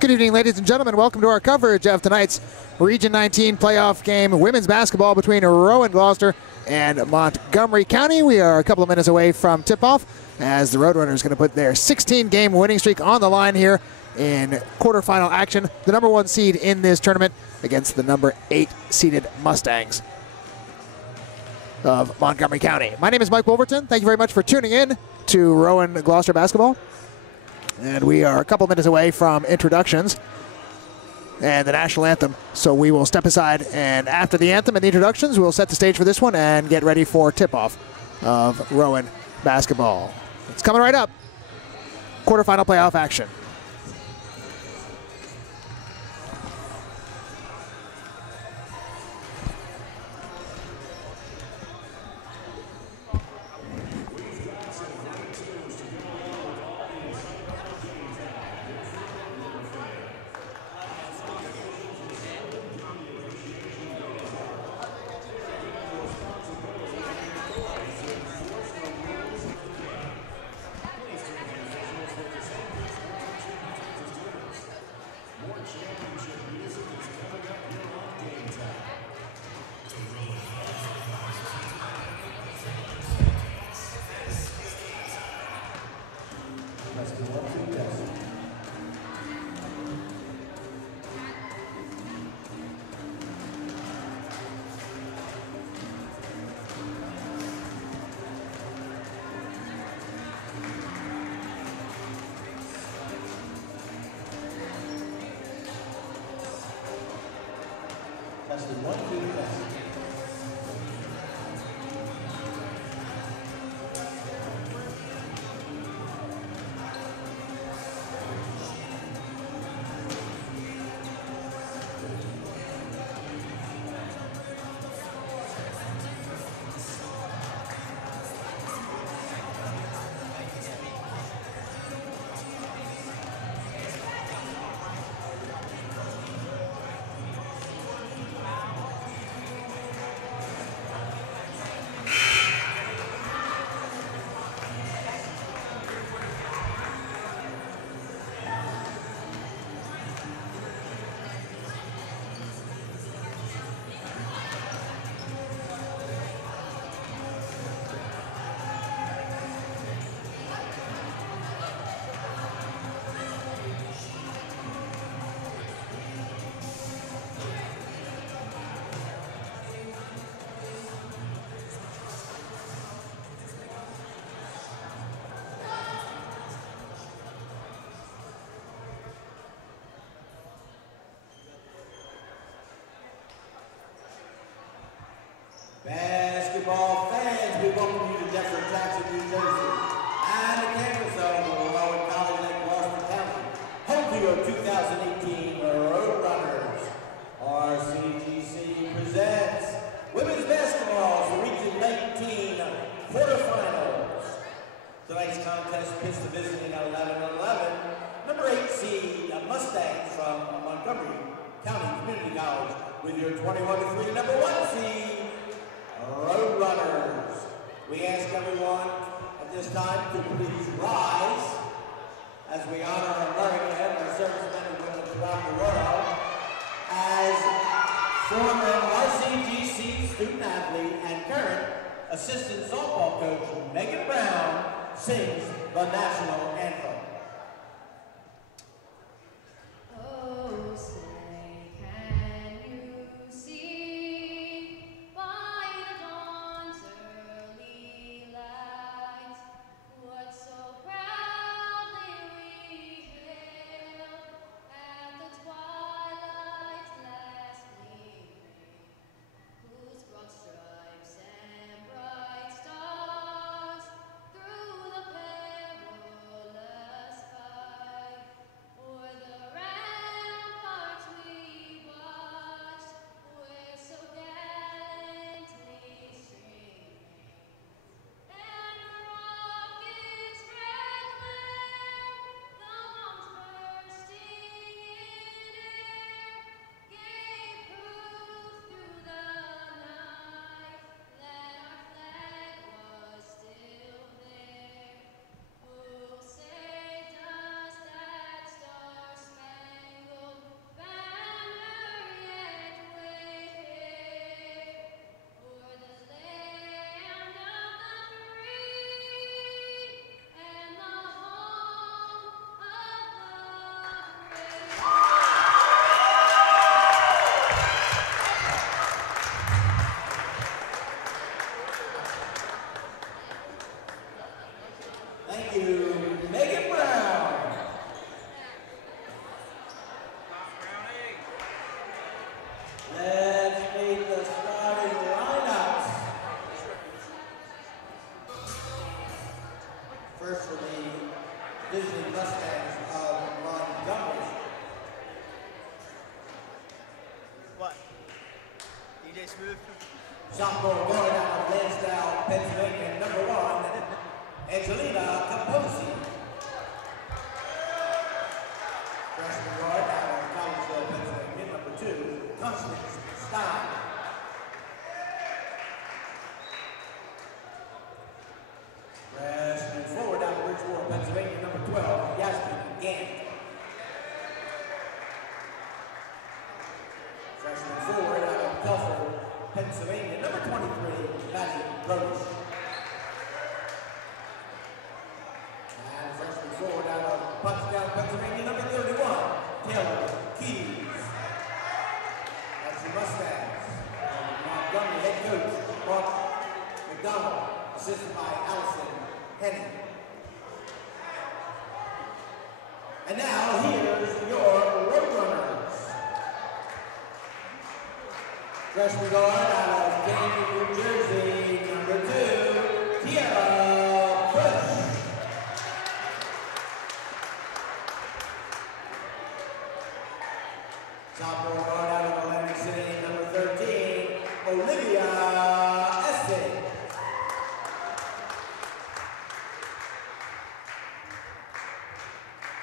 Good evening, ladies and gentlemen. Welcome to our coverage of tonight's Region 19 playoff game, women's basketball between Rowan, Gloucester, and Montgomery County. We are a couple of minutes away from tip-off as the Roadrunners are going to put their 16-game winning streak on the line here in quarterfinal action. The number 1 seed in this tournament against the number 8 seeded Mustangs of Montgomery County. My name is Mike Wolverton. Thank you very much for tuning in to Rowan Gloucester basketball. And we are a couple minutes away from introductions and the national anthem. So we will step aside, and after the anthem and the introductions, we'll set the stage for this one and get ready for tip-off of Rowan basketball. It's coming right up. Quarterfinal playoff action. Basketball fans, we welcome you to Dexter Jackson, New Jersey, and the campus of Rowan College in Gloucester County, home to your 2018 Roadrunners. RCGC presents women's basketball's Region 19 quarterfinals. Tonight's contest pits the visiting 11-11, number 8 seed Mustangs from Montgomery County Community College with your 21-3 number 1 seed Roadrunners. We ask everyone at this time to please rise as we honor America and our servicemen and women throughout the world as former RCGC student athlete and current assistant softball coach Megan Brown sings the national anthem. Stripes and bright stars through the perilous Sophomore guard out of Lansdale, Pennsylvania, number 1, Angelina Capozzi. Freshman guard out of Collegeville, Pennsylvania, number 2, Constance Stein. Freshman forward out of Bridgewater, Pennsylvania, number 12, Yasmin Gant. Freshman forward out of Telford, Pennsylvania, number 23, Maddie Rose. And freshman forward out of Pottstown, Pennsylvania, number 31, Taylor Keys. That's the Mustangs. Montgomery head coach, Mark McDonald, assisted by Allison Henning. And now here's your Roadrunners. Freshman guard out of Canton, New Jersey, number 2, Tiara Bush. Sophomore guard out of Atlantic City, number 13, Olivia Essing.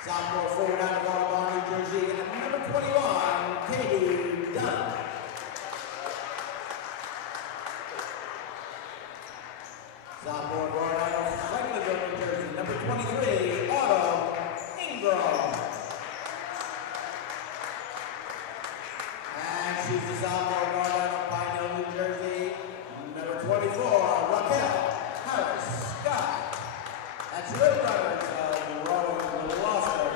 Sophomore forward out of Audubon, New Jersey, number 21, Katie Dunn. Sophomore guard out of Franklin, New Jersey, number 23, Autumn Ingram. And she's the sophomore guard out of Pine Hill, New Jersey, number 24, Raquel Harris Scott. That's Roadrunners of Rowan, Gloucester,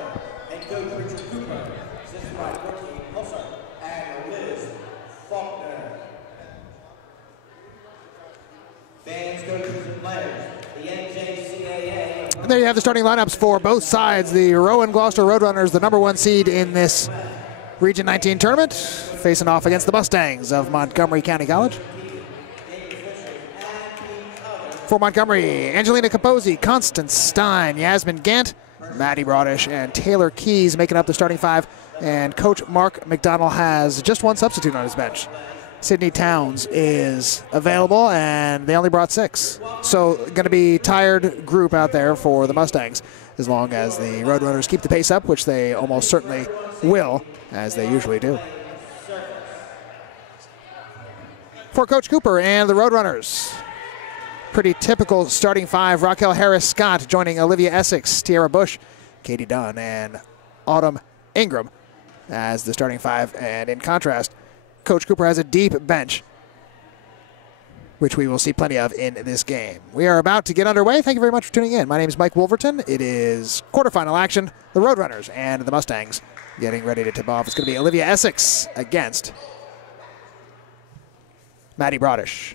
and coach Richard Cooper, assisted by Ricky Husser and Liz Faulkner. Fans, coaches, and players, the NJCAA. And there you have the starting lineups for both sides. The Rowan Gloucester Roadrunners, the number 1 seed in this Region 19 tournament, facing off against the Mustangs of Montgomery County College. For Montgomery, Angelina Capozzi, Constance Stein, Yasmin Gant, Maddie Brodish, and Taylor Keys making up the starting 5. And Coach Mark McDonald has just 1 substitute on his bench. Sydney Towns is available, and they only brought 6. So going to be tired group out there for the Mustangs, as long as the Roadrunners keep the pace up, which they almost certainly will, as they usually do. For Coach Cooper and the Roadrunners, pretty typical starting 5. Raquel Harris Scott joining Olivia Essex, Tiara Bush, Katie Dunn, and Autumn Ingram as the starting 5. And in contrast, Coach Cooper has a deep bench, which we will see plenty of in this game. We are about to get underway. Thank you very much for tuning in. My name is Mike Wolverton. It is quarterfinal action. The Roadrunners and the Mustangs getting ready to tip off. It's going to be Olivia Essex against Maddie Brodish.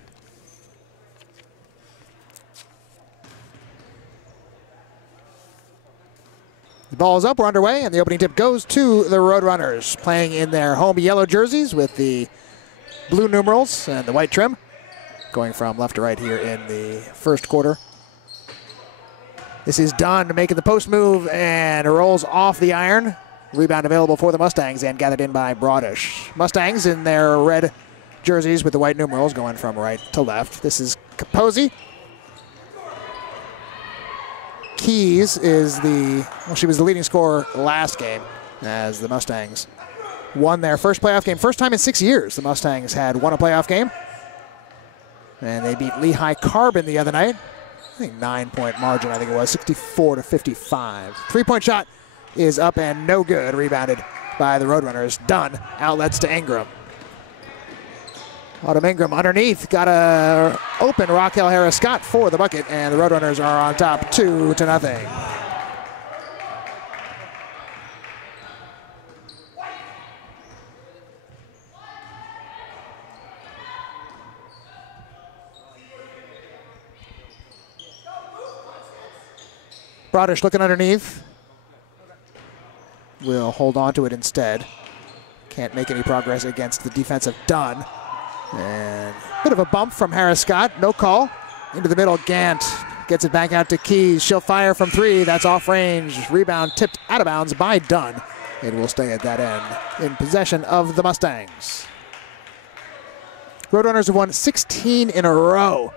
The ball is up, we're underway, and the opening tip goes to the Roadrunners, playing in their home yellow jerseys with the blue numerals and the white trim, going from left to right here in the first quarter. This is Dunn making the post move and rolls off the iron. Rebound available for the Mustangs and gathered in by Brodish. Mustangs in their red jerseys with the white numerals going from right to left. This is Capozzi. Keys is she was the leading scorer last game as the Mustangs won their first playoff game. First time in 6 years the Mustangs had won a playoff game. And they beat Lehigh Carbon the other night. I think 9-point margin, I think it was, 64-55. 3-point shot is up and no good. Rebounded by the Roadrunners. Dunn outlets to Ingram. Autumn Ingram underneath, got a open Raquel Harris Scott for the bucket, and the Roadrunners are on top 2-0. Brodish looking underneath. Will hold on to it instead. Can't make any progress against the defensive Dunn. And a bit of a bump from Harris Scott. No call. Into the middle, Gant gets it back out to Keys. She'll fire from 3. That's off range. Rebound tipped out of bounds by Dunn. It will stay at that end in possession of the Mustangs. Roadrunners have won 16 in a row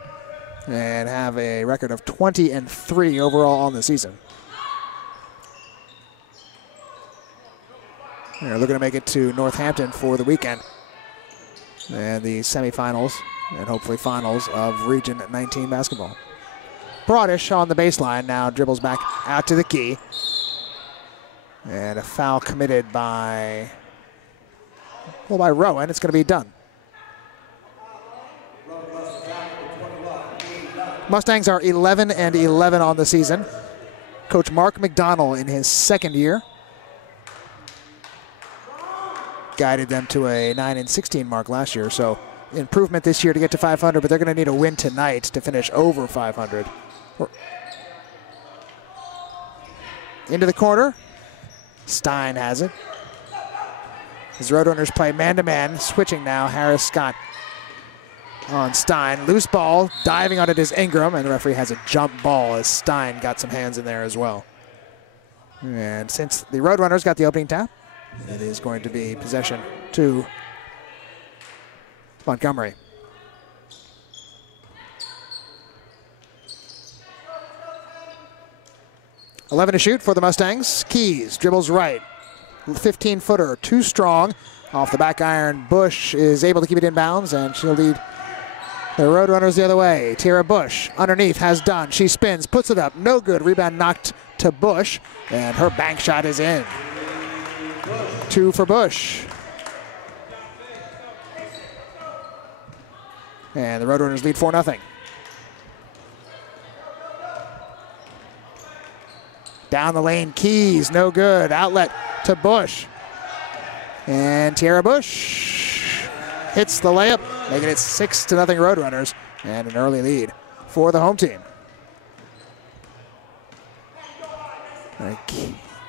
and have a record of 20-3 overall on the season. They're looking to make it to Northampton for the weekend and the semifinals and hopefully finals of Region 19 basketball. Broadish on the baseline now dribbles back out to the key. And a foul committed by Rowan. It's going to be done. Mustangs are 11-11 on the season. Coach Mark McDonnell in his second year guided them to a 9-16 mark last year. So improvement this year to get to 500, but they're going to need a win tonight to finish over 500. Into the corner. Stein has it. As Roadrunners play man-to-man, switching now. Harris Scott on Stein. Loose ball, diving on it is Ingram, and the referee has a jump ball as Stein got some hands in there as well. And since the Roadrunners got the opening tap, it is going to be possession to Montgomery. $11 to shoot for the Mustangs. Keys dribbles right. 15-footer, too strong. Off the back iron, Bush is able to keep it in bounds, and she'll lead the Roadrunners the other way. Tara Bush underneath has done. She spins, puts it up. No good. Rebound knocked to Bush, and her bank shot is in. 2 for Bush. And the Roadrunners lead 4-0. Down the lane, Keys, no good. Outlet to Bush. And Tara Bush hits the layup, making it 6-0 Roadrunners, and an early lead for the home team. I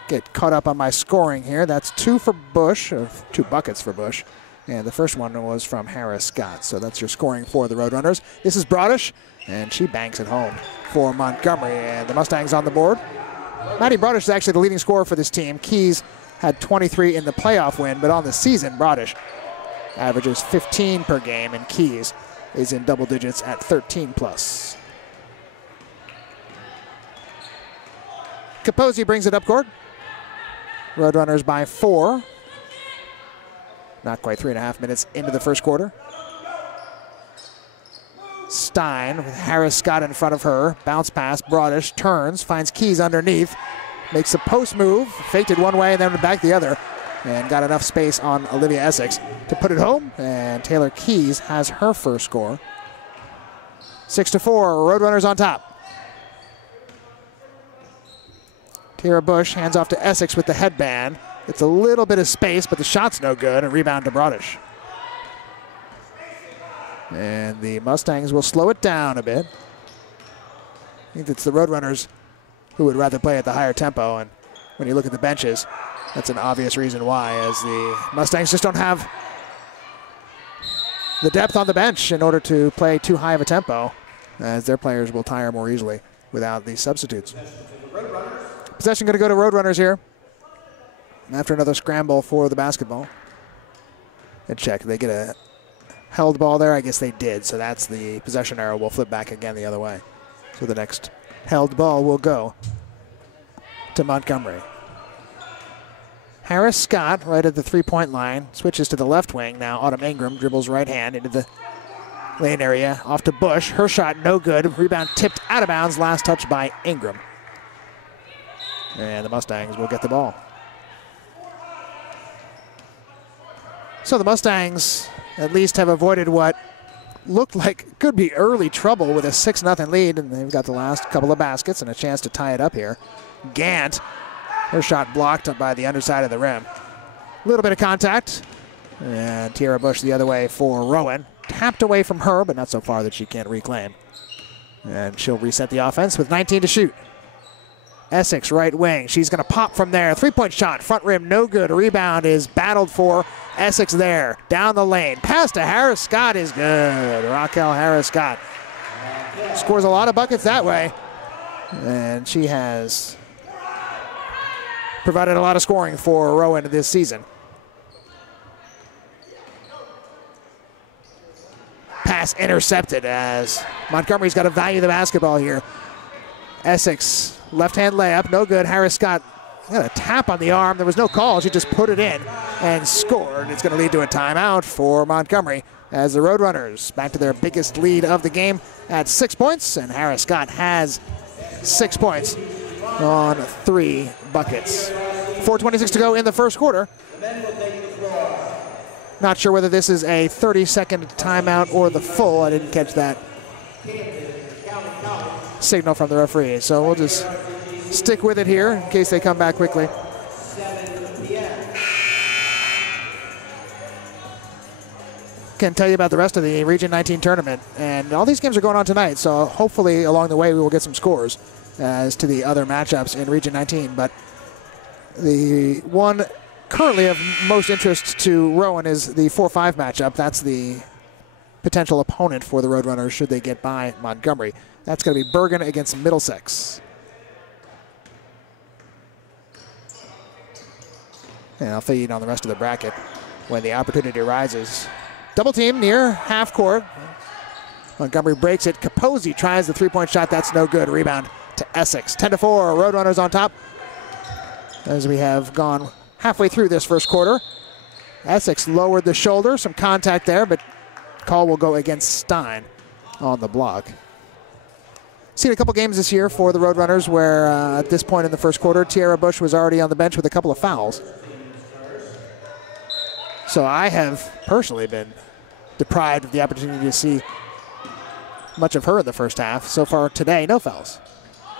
get caught up on my scoring here. That's 2 for Bush, or 2 buckets for Bush. And the first one was from Harris Scott. So that's your scoring for the Roadrunners. This is Broadish, and she banks it home for Montgomery. And the Mustangs on the board. Maddie Broadish is actually the leading scorer for this team. Keys had 23 in the playoff win, but on the season, Broadish averages 15 per game, and Keys is in double digits at 13+. Capozzi brings it up court. Roadrunners by 4. Not quite 3.5 minutes into the first quarter. Stein with Harris Scott in front of her. Bounce pass, Broadish turns, finds Keys underneath. Makes a post move, faked it one way and then back the other. And got enough space on Olivia Essex to put it home. And Taylor Keys has her first score. 6-4, Roadrunners on top. Tara Bush hands off to Essex with the headband. It's a little bit of space, but the shot's no good. And rebound to Broadish. And the Mustangs will slow it down a bit. I think it's the Roadrunners who would rather play at the higher tempo. And when you look at the benches, that's an obvious reason why, as the Mustangs just don't have the depth on the bench in order to play too high of a tempo, as their players will tire more easily without these substitutes. Possession going to go to Roadrunners here after another scramble for the basketball. And check, they get a held ball there. I guess they did, so that's the possession arrow. Will flip back again the other way. So the next held ball will go to Montgomery. Harris Scott right at the three-point line, switches to the left wing. Now Autumn Ingram dribbles right hand into the lane area, off to Bush. Her shot no good. Rebound tipped out of bounds. Last touch by Ingram. And the Mustangs will get the ball. So the Mustangs at least have avoided what looked like could be early trouble with a 6-0 lead, and they've got the last couple of baskets and a chance to tie it up here. Gant, her shot blocked by the underside of the rim. A little bit of contact, and Tara Bush the other way for Rowan. Tapped away from her, but not so far that she can't reclaim. And she'll reset the offense with 19 to shoot. Essex, right wing. She's going to pop from there. Three-point shot, front rim, no good. Rebound is battled for. Essex there, down the lane. Pass to Harris Scott is good. Raquel Harris Scott scores a lot of buckets that way. And she has provided a lot of scoring for Rowan this season. pass intercepted as Montgomery's got to value the basketball here. Essex, left-hand layup, no good. Harris Scott got a tap on the arm. There was no call. She just put it in and scored. It's going to lead to a timeout for Montgomery as the Roadrunners back to their biggest lead of the game at 6 points, and Harris Scott has 6 points on 3 buckets. 4:26 to go in the first quarter. Not sure whether this is a 30-second timeout or the full. I didn't catch that signal from the referee, so we'll just stick with it here in case they come back quickly. Can tell you about the rest of the Region 19 tournament, and all these games are going on tonight, so hopefully along the way we will get some scores as to the other matchups in Region 19. But the one currently of most interest to Rowan is the 4-5 matchup. That's the potential opponent for the Roadrunners should they get by Montgomery. That's going to be Bergen against Middlesex. And I'll fill you in on the rest of the bracket when the opportunity arises. Double team near half court. Montgomery breaks it. Capozzi tries the three-point shot. That's no good. Rebound to Essex. 10-4. Roadrunners on top as we have gone halfway through this first quarter. Essex lowered the shoulder. Some contact there, but call will go against Stein on the block. Seen a couple games this year for the Roadrunners where at this point in the first quarter, Tierra Bush was already on the bench with a couple of fouls. So I have personally been deprived of the opportunity to see much of her in the first half. So far today, no fouls.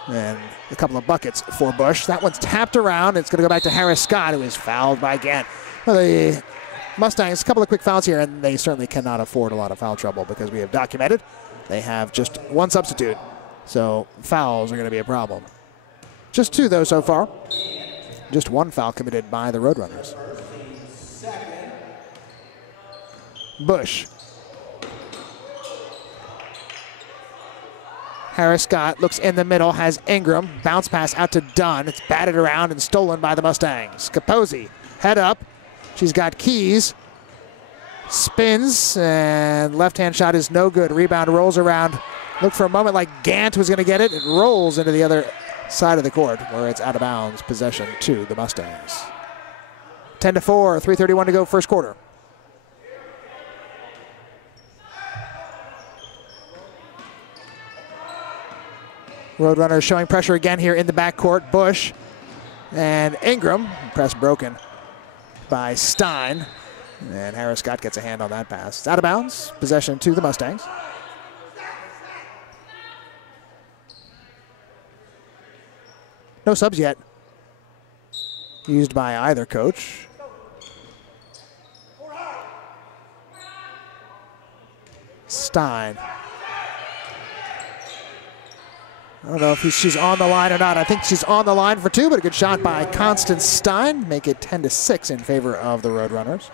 And a couple of buckets for Bush. That one's tapped around. It's going to go back to Harris Scott, who is fouled by Gant. Well, the Mustangs, a couple of quick fouls here, and they certainly cannot afford a lot of foul trouble because we have documented they have just one substitute. So fouls are going to be a problem. Just 2, though, so far. Just 1 foul committed by the Roadrunners. Bush. Harris Scott looks in the middle, has Ingram. Bounce pass out to Dunn. It's batted around and stolen by the Mustangs. Capozzi, head up. She's got Keys. Spins, and left-hand shot is no good. Rebound rolls around. Looked for a moment like Gant was going to get it. It rolls into the other side of the court where it's out of bounds. Possession to the Mustangs. 10-4, 3:31 to go first quarter. Roadrunners showing pressure again here in the backcourt. Bush and Ingram. Press broken by Stein. And Harris Scott gets a hand on that pass. It's out of bounds. Possession to the Mustangs. No subs yet used by either coach. Stein. I don't know if she's on the line or not. I think she's on the line for 2, but a good shot by Constance Stein. Make it 10-6 in favor of the Roadrunners.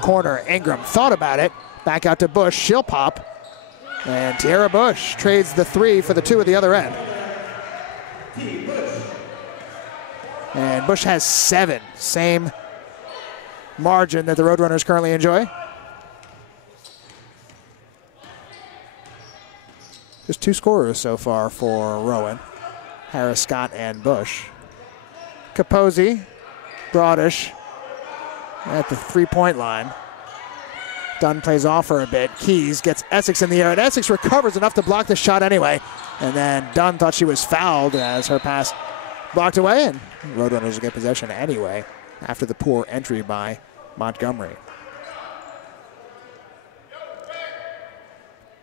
Corner, Ingram thought about it. Back out to Bush. She'll pop. And Tierra Bush trades the 3 for the 2 at the other end. And Bush has 7. Same margin that the Roadrunners currently enjoy. Just 2 scorers so far for Rowan. Harris Scott and Bush. Capozzi, Broadish at the 3-point line. Dunn plays off for a bit. Keys gets Essex in the air, and Essex recovers enough to block the shot anyway. And then Dunn thought she was fouled as her pass blocked away, and Roadrunners will get possession anyway after the poor entry by Montgomery.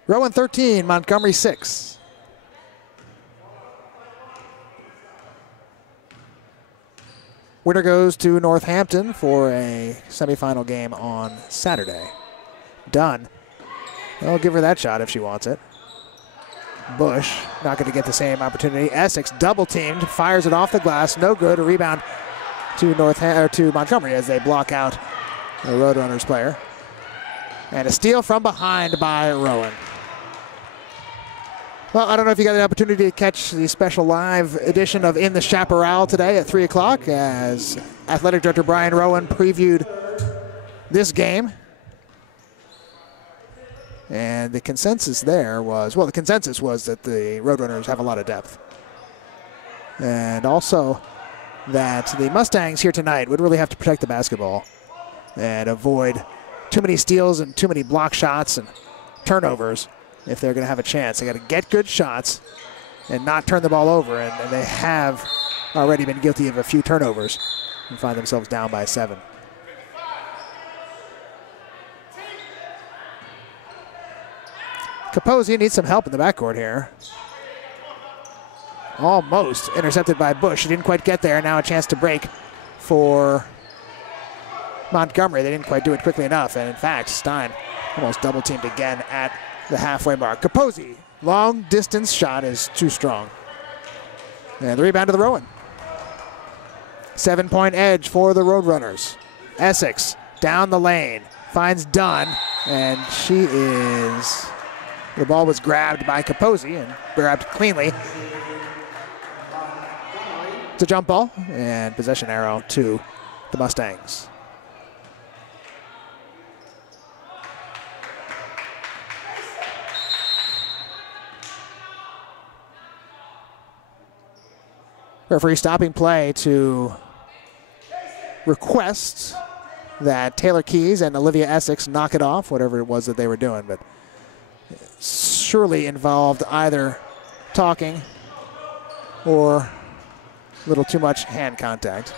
Rowan 13, Montgomery 6. Winner goes to Northampton for a semifinal game on Saturday. Dunn. I'll give her that shot if she wants it. Bush not going to get the same opportunity. Essex double teamed, fires it off the glass, no good. A rebound to Montgomery as they block out the Roadrunners player. And a steal from behind by Rowan. Well, I don't know if you got the opportunity to catch the special live edition of In the Chaparral today at 3 o'clock as Athletic Director Brian Rowan previewed this game. And the consensus there was, well, the consensus was that the Roadrunners have a lot of depth. And also that the Mustangs here tonight would really have to protect the basketball and avoid too many steals and too many block shots and turnovers if they're going to have a chance. They got to get good shots and not turn the ball over, and they have already been guilty of a few turnovers and find themselves down by 7. Capozzi needs some help in the backcourt here. Almost intercepted by Bush. He didn't quite get there. Now a chance to break for Montgomery. They didn't quite do it quickly enough. And in fact, Stein almost double teamed again at the halfway mark. Capozzi, long distance shot is too strong. And the rebound to the Rowan. 7-point edge for the Roadrunners. Essex down the lane, finds Dunn, and she is... The ball was grabbed by Capozzi and grabbed cleanly. It's a jump ball and possession arrow to the Mustangs. Referee stopping play to request that Taylor Keys and Olivia Essex knock it off, whatever it was that they were doing, but surely involved either talking or a little too much hand contact.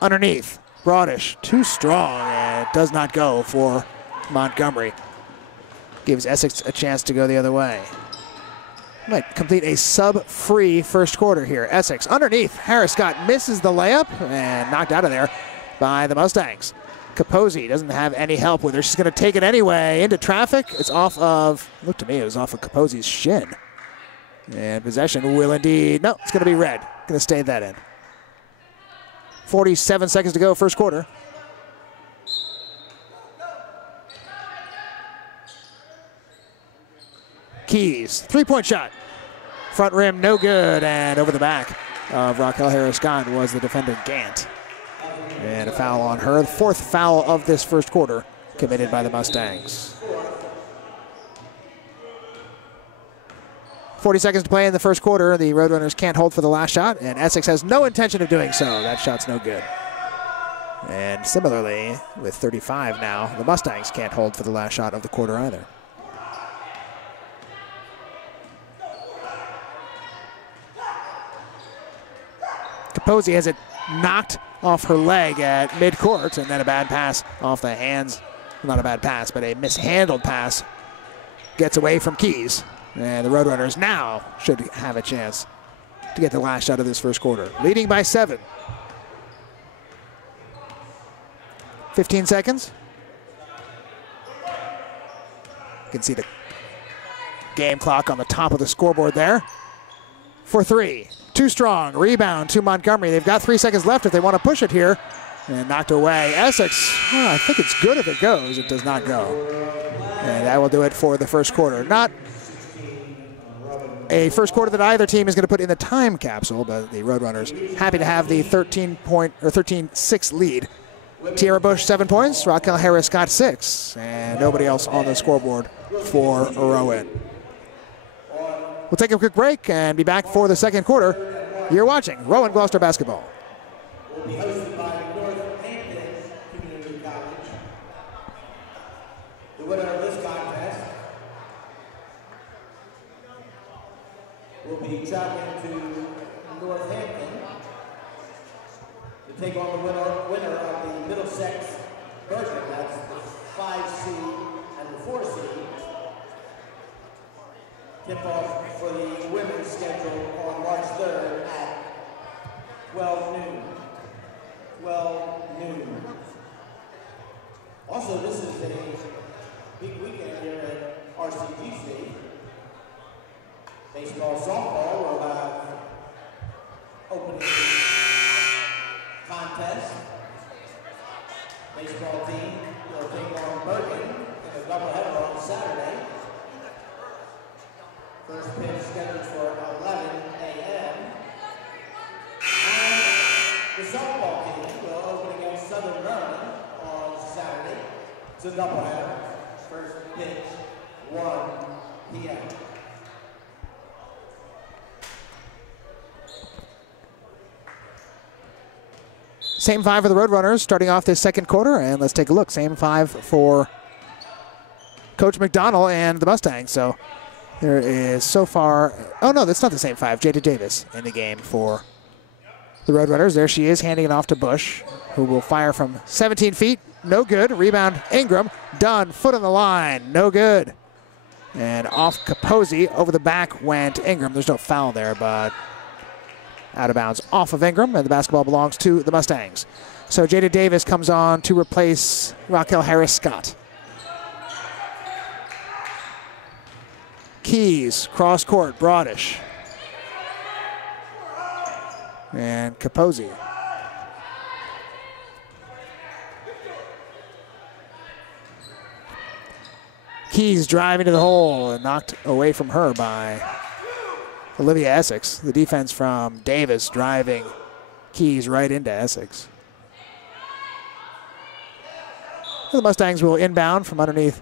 Underneath, Broadish, too strong, and it does not go for Montgomery. Gives Essex a chance to go the other way. Might complete a sub-free first quarter here. Essex underneath. Harris Scott misses the layup and knocked out of there by the Mustangs. Capozzi doesn't have any help with her. She's going to take it anyway into traffic. It's off of, looked to me, it was off of Capozzi's shin. And possession will indeed, no, it's going to be red. Going to stay that in. 47 seconds to go, first quarter. Keys, three-point shot. Front rim, no good, and over the back of Raquel Harris-Scott was the defender Gant. And a foul on her, the fourth foul of this first quarter committed by the Mustangs. 40 seconds to play in the first quarter. The Roadrunners can't hold for the last shot, and Essex has no intention of doing so. That shot's no good. And similarly, with 35 now, the Mustangs can't hold for the last shot of the quarter either. Capozzi has it knocked off her leg at midcourt, and then a bad pass off the hands. Not a bad pass, but a mishandled pass gets away from Keys. And the Roadrunners now should have a chance to get the last shot of this first quarter. Leading by 7. 15 seconds. You can see the game clock on the top of the scoreboard there. For 3. Too strong. Rebound to Montgomery. They've got 3 seconds left if they want to push it here. And knocked away. Essex, I think it's good if it goes. It does not go. And that will do it for the first quarter. Not a first quarter that either team is going to put in the time capsule, but the Roadrunners happy to have the 13-6 lead. Tierra Bush 7 points, Raquel Harris-Scott 6, and nobody else on the scoreboard for Rowan. We'll take a quick break and be back for the second quarter. You're watching Rowan Gloucester basketball. Will be hosted by Northampton Community College. The winner of this contest will be traveling to Northampton to take on the winner of the Middlesex version. That's the 5 seed and the 4 seed. Tip-off for the women's schedule on March 3rd at 12 noon. 12 noon. Also, this is a big weekend here at RCGC. Baseball, softball will have opening contest. Baseball team will take on Bergen in a doubleheader on Saturday. First pitch scheduled for 11 a.m. And the softball team will open against Southern Maryland on Saturday. So a doubleheader. First pitch, 1 p.m. Same 5 for the Roadrunners starting off this second quarter, and let's take a look. Same 5 for Coach McDonald and the Mustangs. So there is so far, oh no, that's not the same 5. Jada Davis in the game for the Roadrunners. There she is, handing it off to Bush, who will fire from 17 feet. No good. Rebound Ingram. Done. Foot on the line. No good. And off Capozzi. Over the back went Ingram. There's no foul there, but out of bounds off of Ingram, and the basketball belongs to the Mustangs. So Jada Davis comes on to replace Raquel Harris-Scott. Keys, cross court, Brodish. And Capozzi. Keys driving to the hole and knocked away from her by Olivia Essex. The defense from Davis driving Keys right into Essex. The Mustangs will inbound from underneath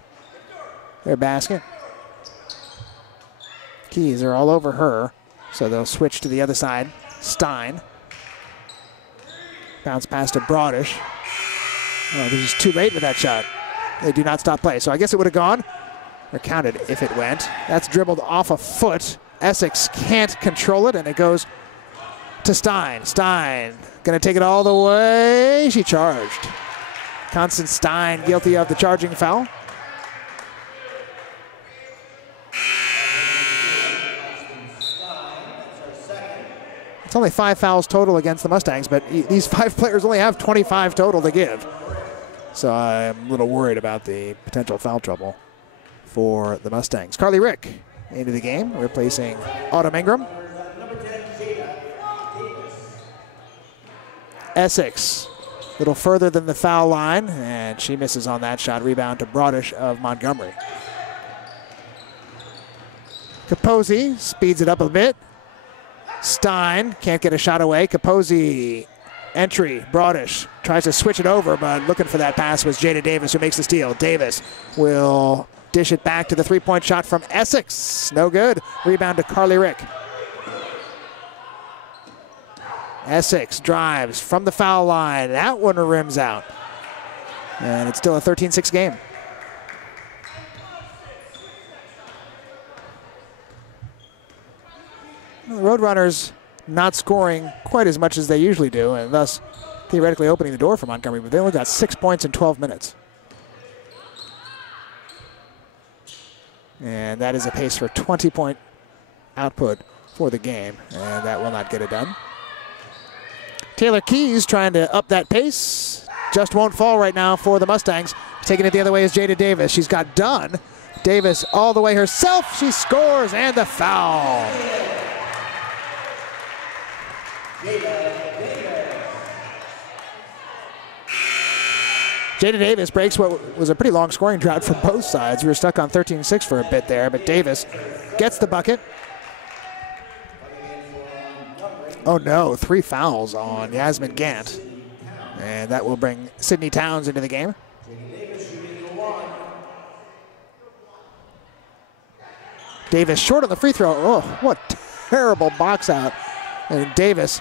their basket. Keys are all over her, so they'll switch to the other side. Stein. Bounce pass to Brodish. Oh, this is too late with that shot. They do not stop play, so I guess it would have gone, or counted if it went. That's dribbled off a foot. Essex can't control it, and it goes to Stein. Stein going to take it all the way. She charged. Constance Stein guilty of the charging foul. It's only 5 fouls total against the Mustangs, but these 5 players only have 25 total to give. So I'm a little worried about the potential foul trouble for the Mustangs. Carly Rick into the game, replacing Autumn Ingram. Essex, a little further than the foul line, and she misses on that shot. Rebound to Brodish of Montgomery. Capozzi speeds it up a bit. Stein can't get a shot away. Capozzi entry. Brodish tries to switch it over, but looking for that pass was Jada Davis, who makes the steal. Davis will dish it back to the three-point shot from Essex. No good. Rebound to Carly Rick. Essex drives from the foul line. That one rims out. And it's still a 13-6 game. The Roadrunners not scoring quite as much as they usually do, and thus theoretically opening the door for Montgomery, but they only got 6 points in 12 minutes. And that is a pace for 20-point output for the game, and that will not get it done. Taylor Keys trying to up that pace. Just won't fall right now for the Mustangs. Taking it the other way is Jada Davis. She's got done. Davis all the way herself. She scores, and the foul. Jada Davis breaks what was a pretty long scoring drought for both sides. We were stuck on 13-6 for a bit there, but Davis gets the bucket. Oh no, 3 fouls on Yasmin Gant. And that will bring Sydney Towns into the game. Davis short on the free throw. Oh, what terrible box out. And Davis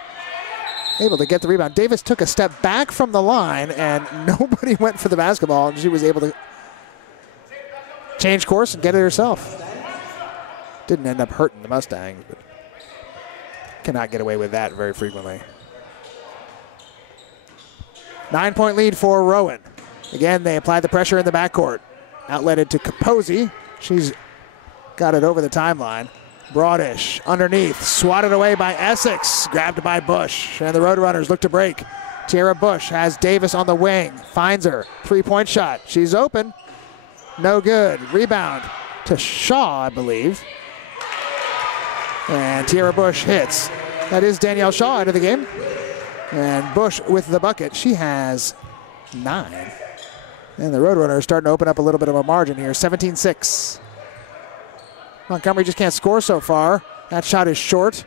able to get the rebound. Davis took a step back from the line, and nobody went for the basketball, and she was able to change course and get it herself. Didn't end up hurting the Mustangs, but cannot get away with that very frequently. 9-point lead for Rowan. Again, they apply the pressure in the backcourt. Outletted to Capozzi. She's got it over the timeline. Brodish underneath, swatted away by Essex, grabbed by Bush, and the Roadrunners look to break. Tierra Bush has Davis on the wing, finds her, 3-point shot. She's open, no good. Rebound to Shaw, I believe. And Tierra Bush hits. That is Danielle Shaw into the game. And Bush with the bucket. She has 9. And the Roadrunners starting to open up a little bit of a margin here, 17-6. Montgomery just can't score so far. That shot is short.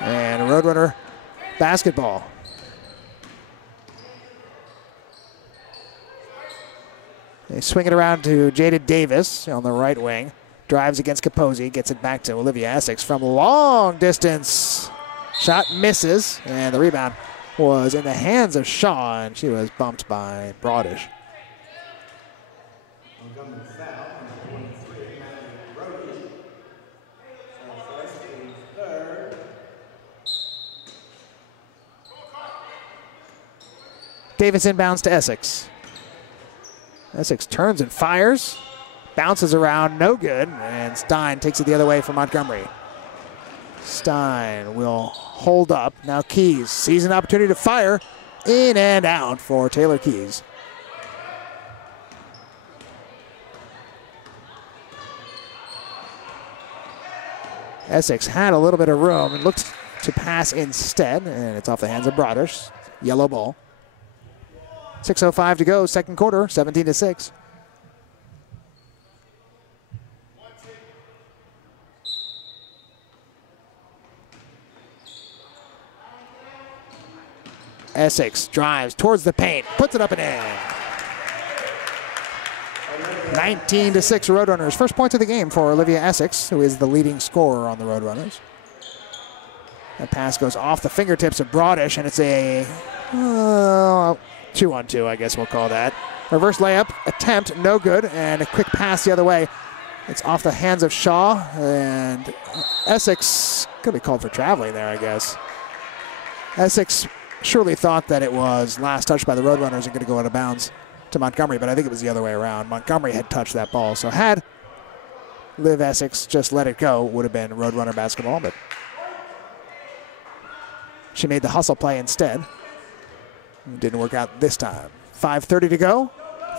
And Roadrunner basketball. They swing it around to Jada Davis on the right wing. Drives against Capozzi, gets it back to Olivia Essex from long distance. Shot misses, and the rebound was in the hands of Shaw, and she was bumped by Brodish. Montgomery foul, number 23, Rowan. First team's third. Davis inbounds to Essex. Essex turns and fires. Bounces around, no good, and Stein takes it the other way for Montgomery. Stein will hold up. Now Keys sees an opportunity to fire. In and out for Taylor Keys. Essex had a little bit of room and looked to pass instead, and it's off the hands of Brodish. Yellow ball. 6:05 to go, second quarter, 17-6. Essex drives towards the paint, puts it up and in. 19-6 Roadrunners. First points of the game for Olivia Essex, who is the leading scorer on the Roadrunners. That pass goes off the fingertips of Brodish, and it's a 2-on-2, I guess we'll call that. Reverse layup attempt, no good, and a quick pass the other way. It's off the hands of Shaw, and Essex could be called for traveling there, I guess. Essex surely thought that it was last touched by the Roadrunners and going to go out of bounds to Montgomery, but I think it was the other way around. Montgomery had touched that ball, so had Liv Essex just let it go, it would have been Roadrunner basketball, but she made the hustle play instead. It didn't work out this time. 5:30 to go,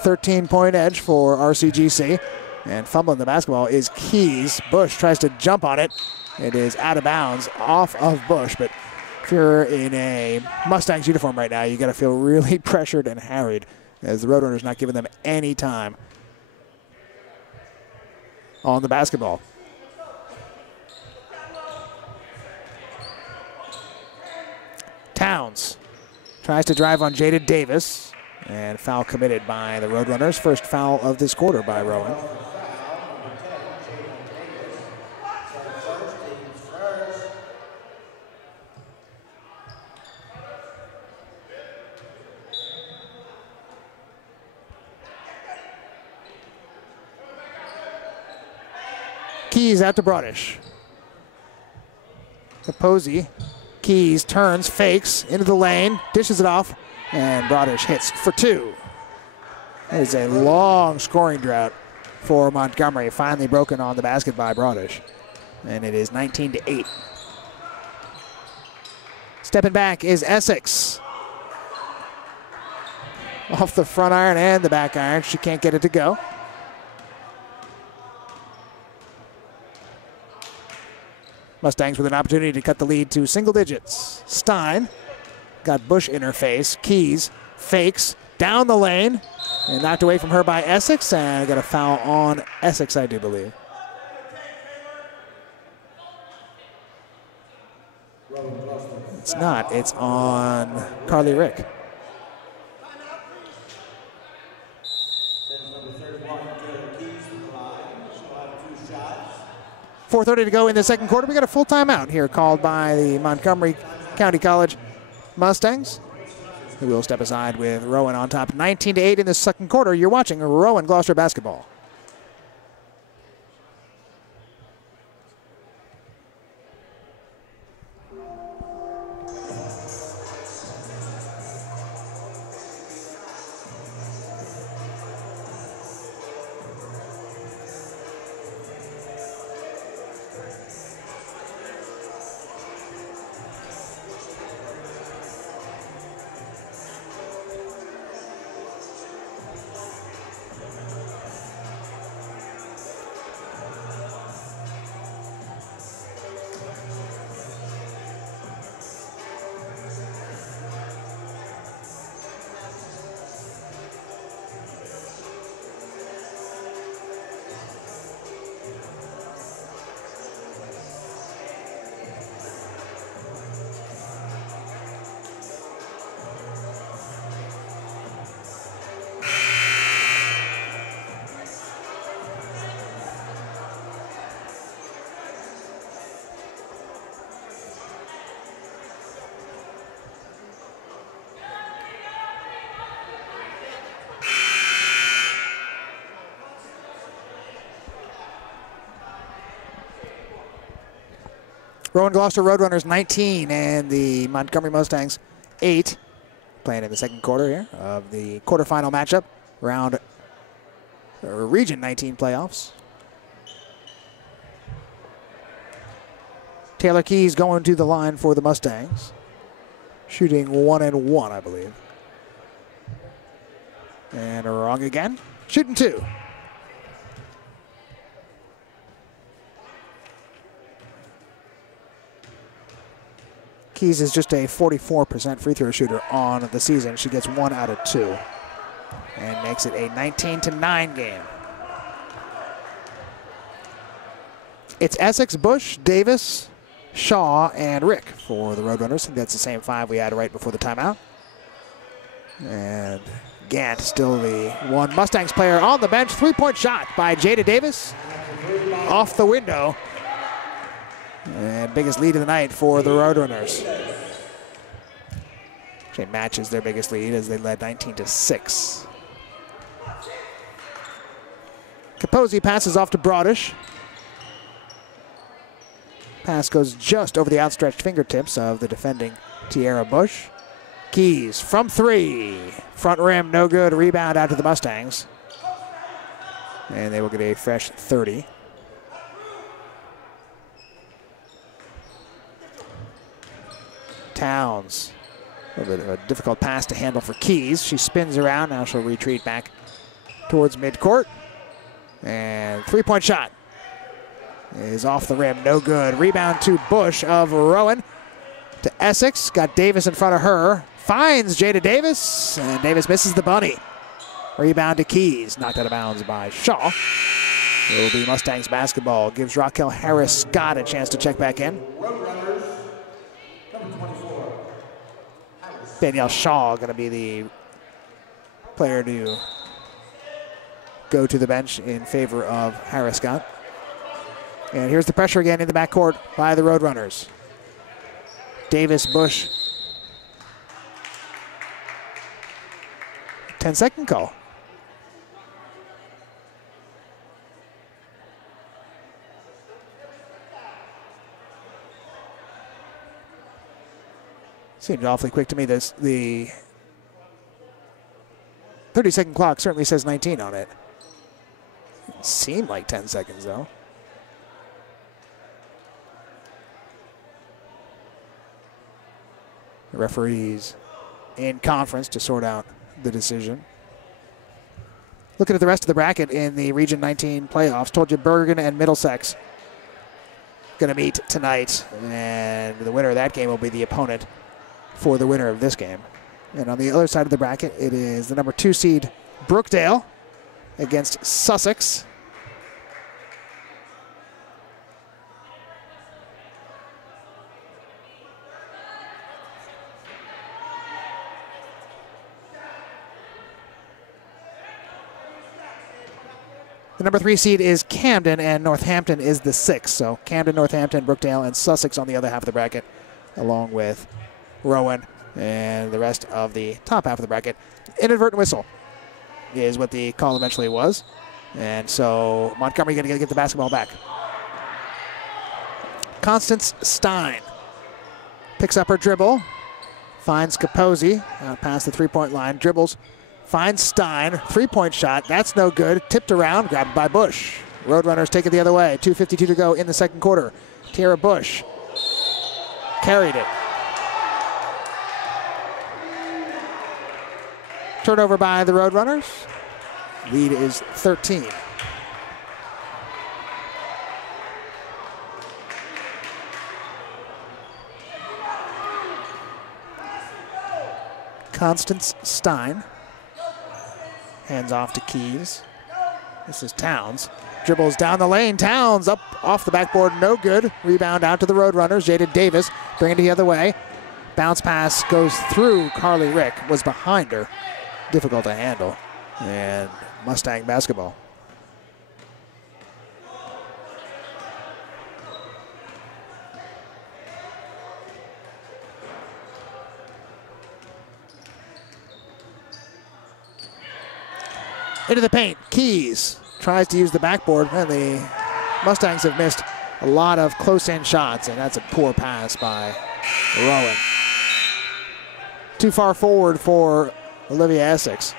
13-point edge for RCGC, and fumbling the basketball is Keys. Bush tries to jump on it. It is out of bounds off of Bush, but if you're in a Mustangs uniform right now, you got to feel really pressured and harried as the Roadrunners not giving them any time on the basketball. Towns tries to drive on Jada Davis, and foul committed by the Roadrunners. First foul of this quarter by Rowan. Keys out to Brodish. Capozzi. Keys turns, fakes, into the lane, dishes it off, and Brodish hits for two. That is a long scoring drought for Montgomery, finally broken on the basket by Brodish. And it is 19-8. Stepping back is Essex. Off the front iron and the back iron. She can't get it to go. Mustangs with an opportunity to cut the lead to single digits. Stein got Bush in her face. Keys fakes down the lane and knocked away from her by Essex, and got a foul on Essex, I do believe. It's not. It's on Carly Rick. 4:30 to go in the second quarter. We got a full timeout here called by the Montgomery County College Mustangs, who will step aside with Rowan on top. 19-8 in the second quarter. You're watching Rowan Gloucester basketball. Rowan Gloucester Roadrunners 19 and the Montgomery Mustangs 8. Playing in the second quarter here of the quarterfinal matchup, Region 19 playoffs. Taylor Keys going to the line for the Mustangs. Shooting 1 and 1, I believe. And wrong again. Shooting 2. Keys is just a 44% free throw shooter on the season. She gets 1 out of 2 and makes it a 19-9 game. It's Essex, Bush, Davis, Shaw, and Rick for the Roadrunners. I think that's the same 5 we had right before the timeout. And Gant still the one Mustangs player on the bench. 3-point shot by Jada Davis. Off the window. And biggest lead of the night for the Roadrunners. Actually matches their biggest lead as they led 19-6. Capozzi passes off to Brodish. Pass goes just over the outstretched fingertips of the defending Tierra Bush. Keys from 3. Front rim, no good. Rebound out to the Mustangs. And they will get a fresh 30. Towns. A little bit of a difficult pass to handle for Keys. She spins around. Now she'll retreat back towards midcourt. And 3-point shot is off the rim. No good. Rebound to Bush of Rowan. To Essex. Got Davis in front of her. Finds Jada Davis. And Davis misses the bunny. Rebound to Keys. Knocked out of bounds by Shaw. It will be Mustangs basketball. Gives Raquel Harris-Scott a chance to check back in. Danielle Shaw going to be the player to go to the bench in favor of Harris-Scott. And here's the pressure again in the backcourt by the Roadrunners. Davis, Bush. 10-second call. Seemed awfully quick to me. The 30-second clock certainly says 19 on it. It seemed like 10 seconds, though. The referees in conference to sort out the decision. Looking at the rest of the bracket in the Region 19 playoffs, told you Bergen and Middlesex going to meet tonight, and the winner of that game will be the opponent for the winner of this game. And on the other side of the bracket, it is the number 2 seed Brookdale against Sussex. The number 3 seed is Camden, and Northampton is the 6th. So Camden, Northampton, Brookdale, and Sussex on the other half of the bracket, along with Rowan and the rest of the top half of the bracket. Inadvertent whistle is what the call eventually was. And so Montgomery going to get the basketball back. Constance Stein picks up her dribble, finds Capozzi out past the 3-point line, dribbles, finds Stein, 3-point shot. That's no good. Tipped around, grabbed by Bush. Roadrunners take it the other way. 2:52 to go in the second quarter. Tierra Bush carried it. Turnover by the Roadrunners. Lead is 13. Constance Stein. Hands off to Keys. This is Towns. Dribbles down the lane. Towns up off the backboard. No good. Rebound out to the Roadrunners. Jada Davis bringing it the other way. Bounce pass goes through Carly Rick. Was behind her. Difficult to handle. And Mustang basketball. Into the paint. Keys tries to use the backboard, and the Mustangs have missed a lot of close-in shots, and that's a poor pass by Rowan. Too far forward for Olivia Essex.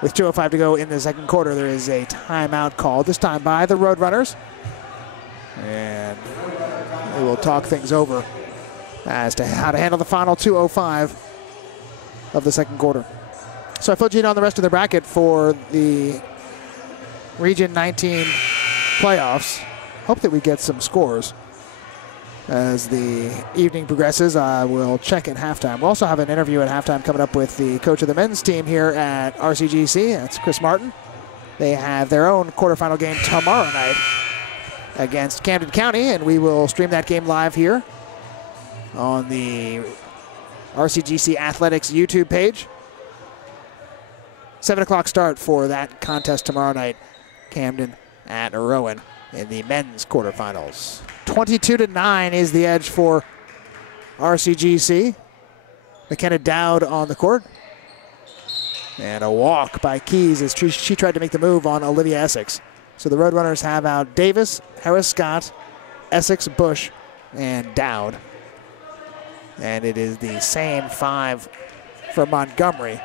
With 2:05 to go in the second quarter, there is a timeout called, this time by the Roadrunners. And we will talk things over as to how to handle the final 2:05 of the second quarter. So I filled you in on the rest of the bracket for the Region 19 playoffs. Hope that we get some scores as the evening progresses. We'll check at halftime. We'll also have an interview at halftime coming up with the coach of the men's team here at RCGC. That's Chris Martin. They have their own quarterfinal game tomorrow night against Camden County, and we will stream that game live here on the RCGC Athletics YouTube page. 7 o'clock start for that contest tomorrow night. Camden at Rowan in the men's quarterfinals. 22-9 is the edge for RCGC. McKenna Dowd on the court. And a walk by Keys as she tried to make the move on Olivia Essex. So the Roadrunners have out Davis, Harris-Scott, Essex, Bush, and Dowd. And it is the same 5 for Montgomery.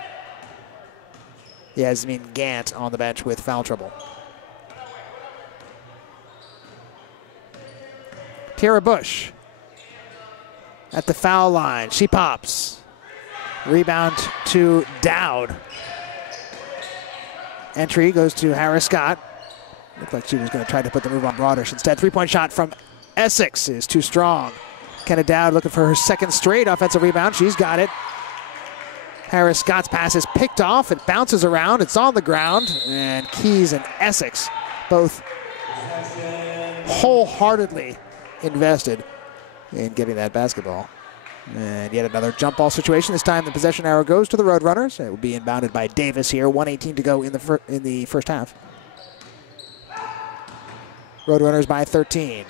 Yasmin Gant on the bench with foul trouble. Tara Bush at the foul line. She pops. Rebound to Dowd. Entry goes to Harris-Scott. Looked like she was going to try to put the move on Broadish. Instead, three-point shot from Essex is too strong. Kenna Dowd looking for her second straight offensive rebound. She's got it. Harris-Scott's pass is picked off. It bounces around. It's on the ground. And Keys and Essex both wholeheartedly invested in getting that basketball. And yet another jump ball situation. This time the possession arrow goes to the Roadrunners. It will be inbounded by Davis here. 1:18 to go in the first half. Roadrunners by 13.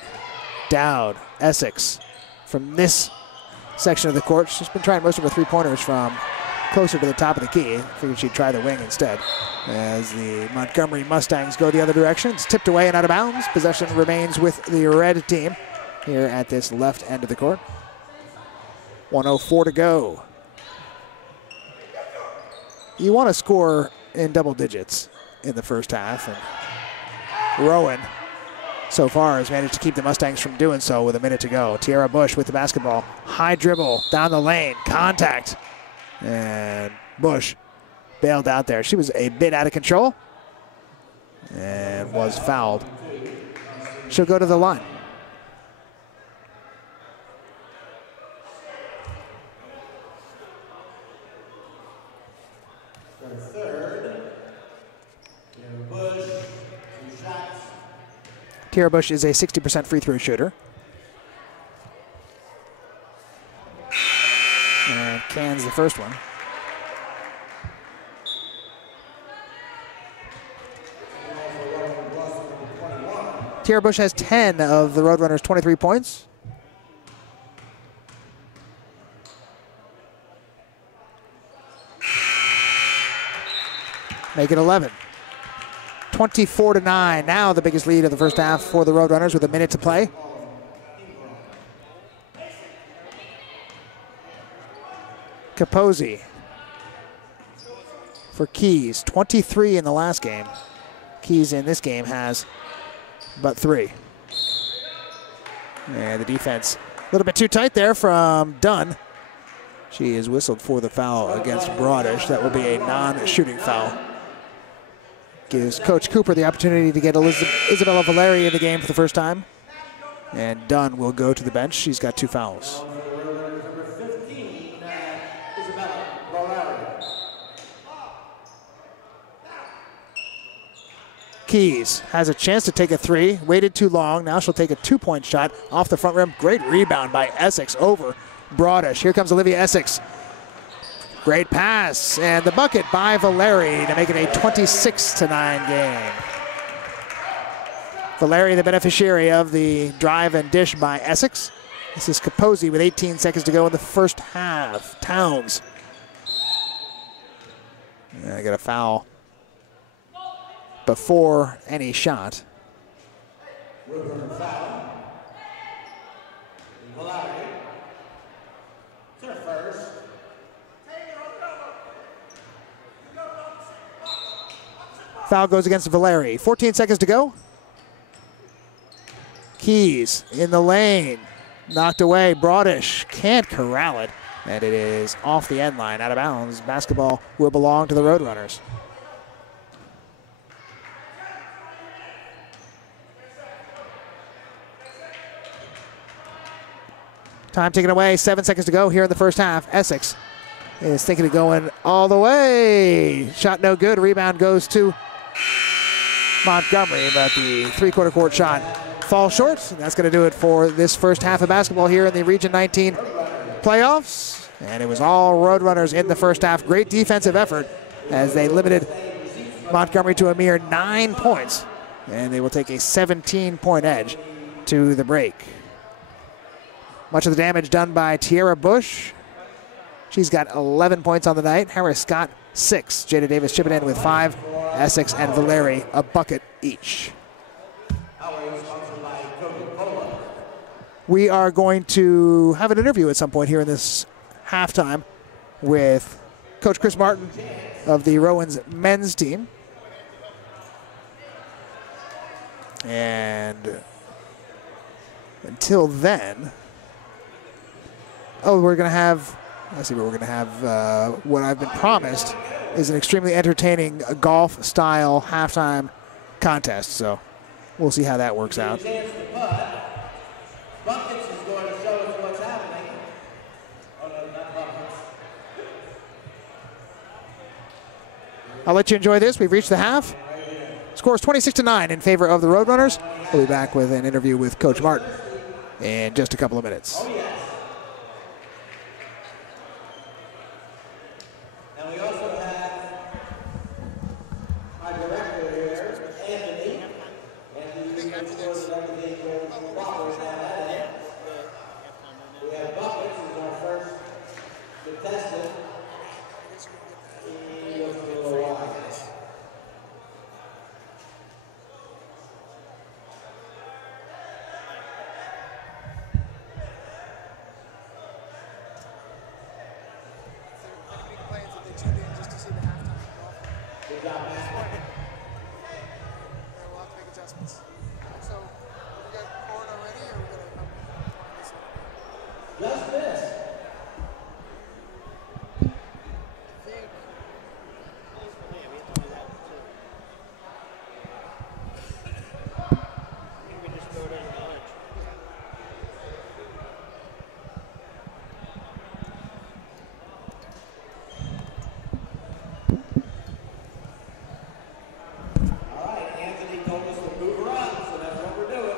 Dowd, Essex from this section of the court. She's been trying most of her three-pointers from closer to the top of the key. Figured she'd try the wing instead. As the Montgomery Mustangs go the other direction. It's tipped away and out of bounds. Possession remains with the red team here at this left end of the court. 1:04 to go. You want to score in double digits in the first half, and Rowan so far has managed to keep the Mustangs from doing so with a minute to go. Tiara Bush with the basketball. High dribble down the lane. Contact. And Bush bailed out there. She was a bit out of control and was fouled. She'll go to the line. Tiara Bush is a 60% free throw shooter. And cans the first one. Tiara Bush has 10 of the Roadrunners' 23 points. Make it 11. 24-9. Now the biggest lead of the first half for the Roadrunners with a minute to play. Capozzi for Keys. 23 in the last game. Keys in this game has but 3. And the defense a little bit too tight there from Dunn. She is whistled for the foul against Broadish. That will be a non-shooting foul. Gives Coach Cooper the opportunity to get Isabella Valeri in the game for the first time. And Dunn will go to the bench. She's got 2 fouls. Keys has a chance to take a 3. Waited too long. Now she'll take a 2-point shot off the front rim. Great rebound by Essex over Broadish. Here comes Olivia Essex. Great pass, and the bucket by Valeri to make it a 26-9 game. Valeri, the beneficiary of the drive and dish by Essex. This is Capozzi with 18 seconds to go in the first half. Towns I got a foul before any shot. Roadrunner foul. Valeri. To the first. Foul goes against Valeri. 14 seconds to go. Keys in the lane. Knocked away. Broadish can't corral it. And it is off the end line, out of bounds. Basketball will belong to the Roadrunners. Time taken away. 7 seconds to go here in the first half. Essex is thinking of going all the way. Shot no good. Rebound goes to Montgomery, but the three-quarter court shot falls short. And that's going to do it for this first half of basketball here in the Region 19 playoffs. And it was all Roadrunners in the first half. Great defensive effort as they limited Montgomery to a mere 9 points. And they will take a 17-point edge to the break. Much of the damage done by Tierra Bush. She's got 11 points on the night. Harris Scott, 6. Jada Davis chipping in with 5. Essex and Valeri, a bucket each. We are going to have an interview at some point here in this halftime with Coach Chris Martin of the Rowan's men's team. And until then, we're going to have, let's see what we're going to have. What I've been promised is an extremely entertaining golf-style halftime contest. So we'll see how that works out. Buckets is going to show us what's happening. Oh, no, not Buckets. I'll let you enjoy this. We've reached the half. Scores 26-9 in favor of the Roadrunners. We'll be back with an interview with Coach Martin in just a couple of minutes. Oh, yes. And we also have our director here, Anthony. Anthony's going to show us everything goes properly now. We have Buckets as our first contestant. He goes a little wide. Just this. All right, Anthony told us to move around, so that's what we're doing.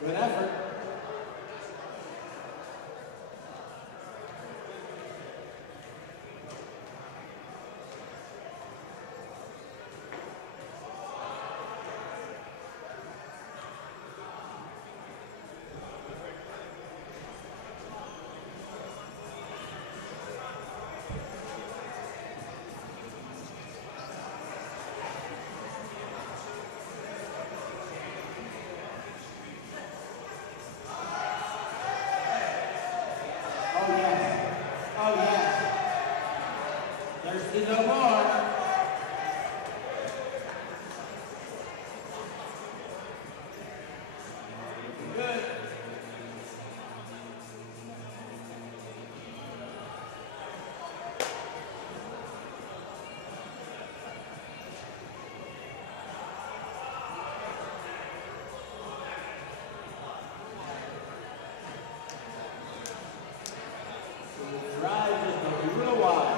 Good effort. No more. Good. Drive just a little wide.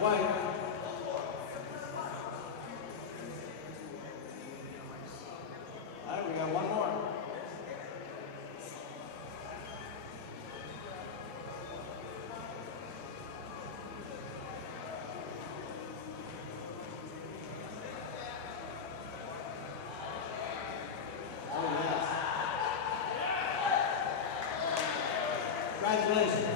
White. All right, we got one more. Oh, yes. Congratulations.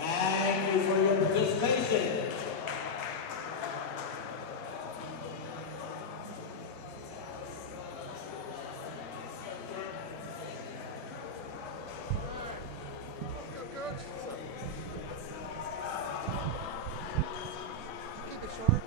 Thank you for your participation. Keep it short.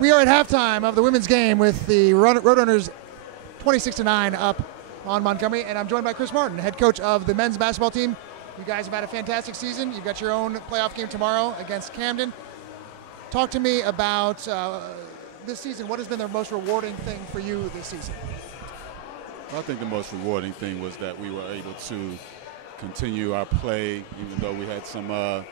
We are at halftime of the women's game with the Roadrunners 26-9 up on Montgomery, and I'm joined by Chris Martin, head coach of the men's basketball team. You guys have had a fantastic season. You've got your own playoff game tomorrow against Camden. Talk to me about this season. What has been the most rewarding thing for you this season? Well, I think the most rewarding thing was that we were able to continue our play, even though we had some what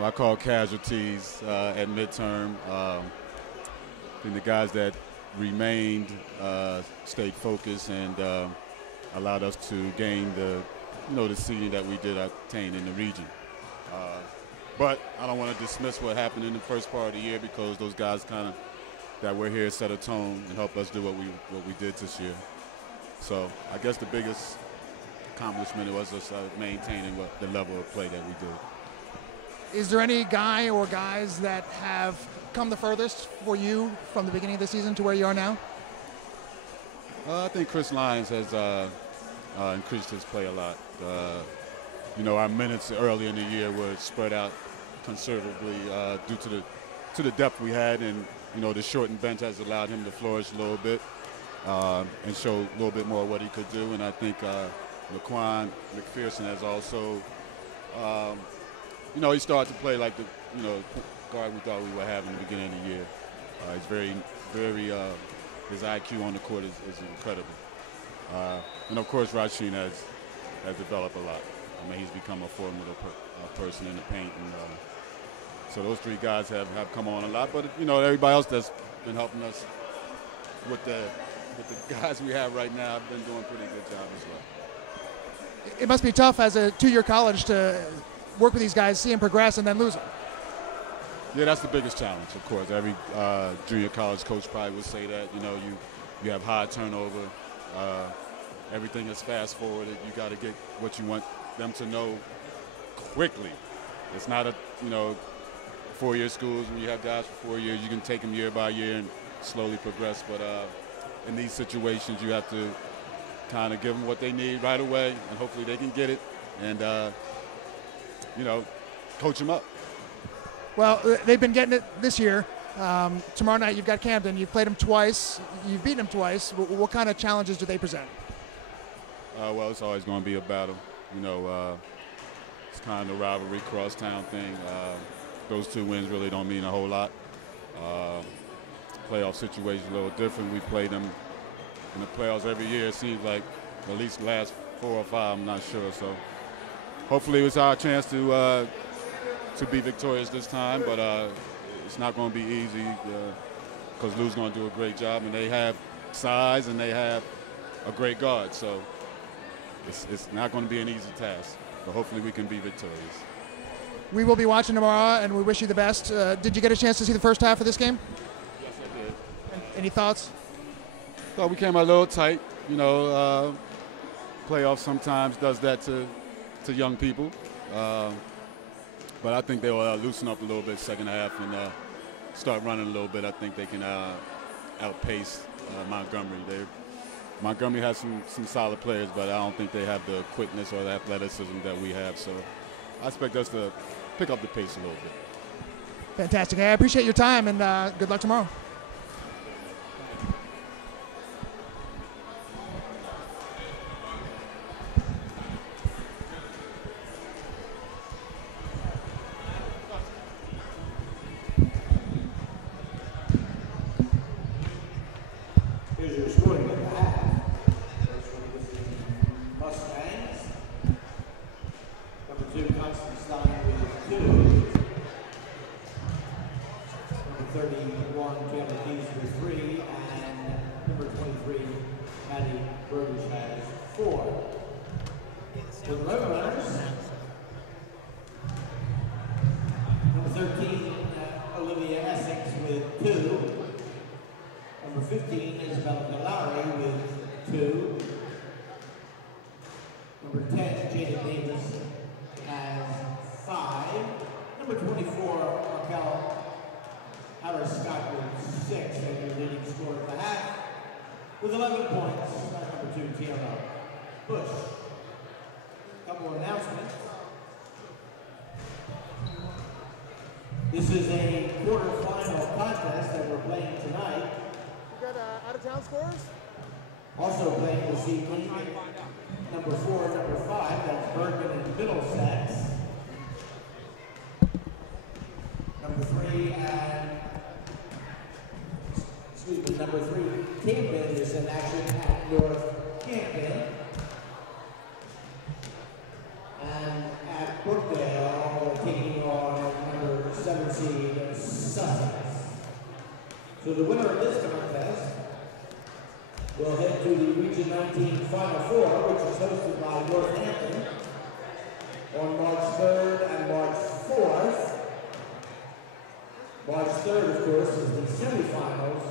I call casualties at midterm. I think the guys that remained stayed focused and allowed us to gain the seeding that we did obtain in the region. But I don't want to dismiss what happened in the first part of the year, because those guys that were here set a tone and helped us do what we did this year. So I guess the biggest accomplishment was us maintaining the level of play that we did. Is there any guy or guys that have come the furthest for you from the beginning of the season to where you are now? I think Chris Lyons has increased his play a lot. You know, our minutes early in the year were spread out considerably due to the depth we had, and you know, the shortened bench has allowed him to flourish a little bit and show a little bit more of what he could do. And I think Laquan McPherson has also, you know, he started to play like the, you know, guard we thought we would have in the beginning of the year. He's very, his IQ on the court is incredible. And of course, Rasheen has developed a lot. I mean, he's become a formidable person in the paint, and so those three guys have come on a lot. But you know, everybody else that's been helping us with the guys we have right now have been doing a pretty good job as well. It must be tough as a two-year college to work with these guys, see them progress, and then lose them. Yeah, that's the biggest challenge, of course. Every junior college coach probably would say that. You know, you have high turnover. Everything is fast-forwarded. You got to get what you want them to know quickly. It's not a, you know, 4-year schools when you have guys for 4 years. You can take them year by year and slowly progress. But in these situations, you have to kind of give them what they need right away, and hopefully they can get it and, you know, coach them up. Well, they've been getting it this year. Tomorrow night you've got Camden. You've played them twice. You've beaten them twice. What kind of challenges do they present? Well, it's always going to be a battle. You know, it's kind of a rivalry, crosstown thing. Those 2 wins really don't mean a whole lot. Playoff situation a little different. We play them in the playoffs every year. It seems like at least the last 4 or 5. I'm not sure. So hopefully it's our chance to be victorious this time. But it's not going to be easy because Lou's going to do a great job, and they have size and they have a great guard. So it's not going to be an easy task, but hopefully we can be victorious. We will be watching tomorrow, and we wish you the best. Did you get a chance to see the first half of this game? Yes, I did. Any thoughts? Thought we came out a little tight. You know, playoffs sometimes does that to young people. But I think they will loosen up a little bit second half and start running a little bit. I think they can outpace Montgomery. Montgomery has some solid players, but I don't think they have the quickness or the athleticism that we have. So I expect us to pick up the pace a little bit. Fantastic. Hey, I appreciate your time, and good luck tomorrow. Here's your scoring at the half. First one was the Mustangs. Number 2, Constantine with 2. Number 31, Cameron Keys with 3. And number 23, Maddie Burgess has 4. For the Roadrunners, number 13, Olivia Essex with 2. Number 15, Isabella Lowry with 2. Number 10, Jada Davis has 5. Number 24, Raquel Harris Scott with 6, and your leading scorer at the half with 11 points. Number 2, Tiana Bush. Couple of announcements. This is a quarterfinal contest that we're playing tonight. You got out-of-town scores? Also playing this evening, number 4 and number 5, that's Bergen and Middlesex. Number 3 and, number 3, Camden is in action at North Camden. And at Brookdale, they're taking on number 7 seed Sussex. So the winner of this contest will head to the Region 19 Final Four, which is hosted by Northampton on March 3rd and March 4th. March 3rd, of course, is the semifinals,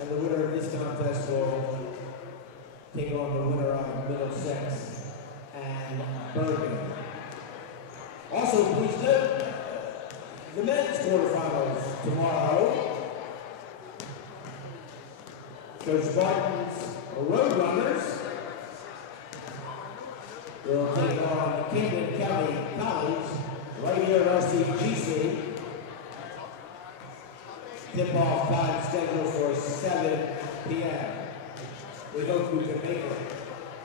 and the winner of this contest will take on the winner of Middlesex and Bergen. Also, please note the men's quarterfinals tomorrow. Coach Barton's Roadrunners RCGC. Tip-off time scheduled for 7 p.m. We hope you can make it.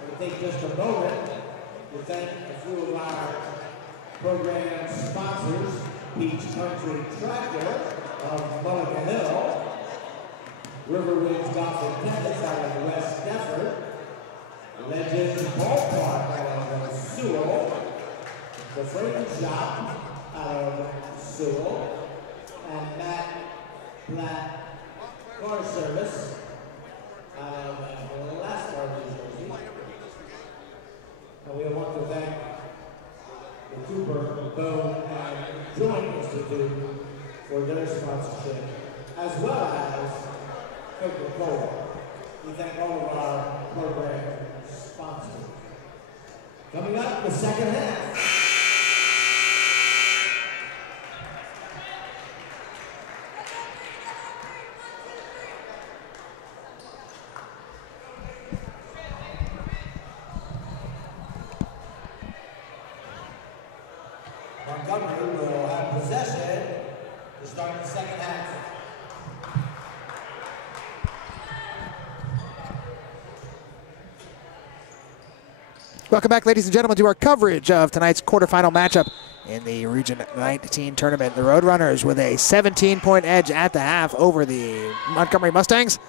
We'll take just a moment to thank a few of our program sponsors, Peach Country Tractor of Mulligan Hill, River Ridge Golf and Tennis out of West Deptford, Legends Ballpark out of Sewell, the Frame Shop out of Sewell, and Matt Blatt Car Service out of Gloucester, New Jersey. And we want to thank the Cooper, Bone, and Joint Institute for their sponsorship, as well as Coca-Cola. We thank all of our program sponsors. Coming up, the second half. Montgomery will have possession to start the second half. Welcome back, ladies and gentlemen, to our coverage of tonight's quarterfinal matchup in the Region 19 tournament. The Roadrunners with a 17-point edge at the half over the Montgomery Mustangs.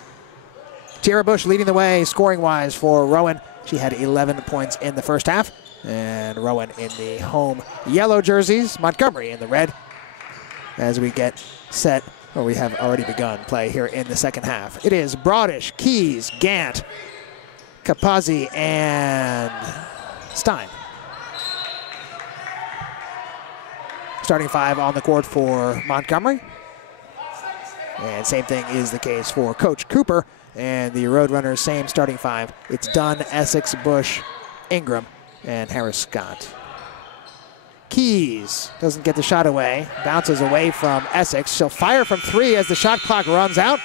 Tierra Bush leading the way scoring-wise for Rowan. She had 11 points in the first half. And Rowan in the home yellow jerseys, Montgomery in the red. As we get set, or we have already begun play here in the second half. It is Brodish, Keys, Gant, Capazzi, and Stein. Starting five on the court for Montgomery. And same thing is the case for Coach Cooper and the Roadrunners, same starting five. It's Dunn, Essex, Bush, Ingram, and Harris Scott. Keys doesn't get the shot away, bounces away from Essex. She'll fire from three as the shot clock runs out.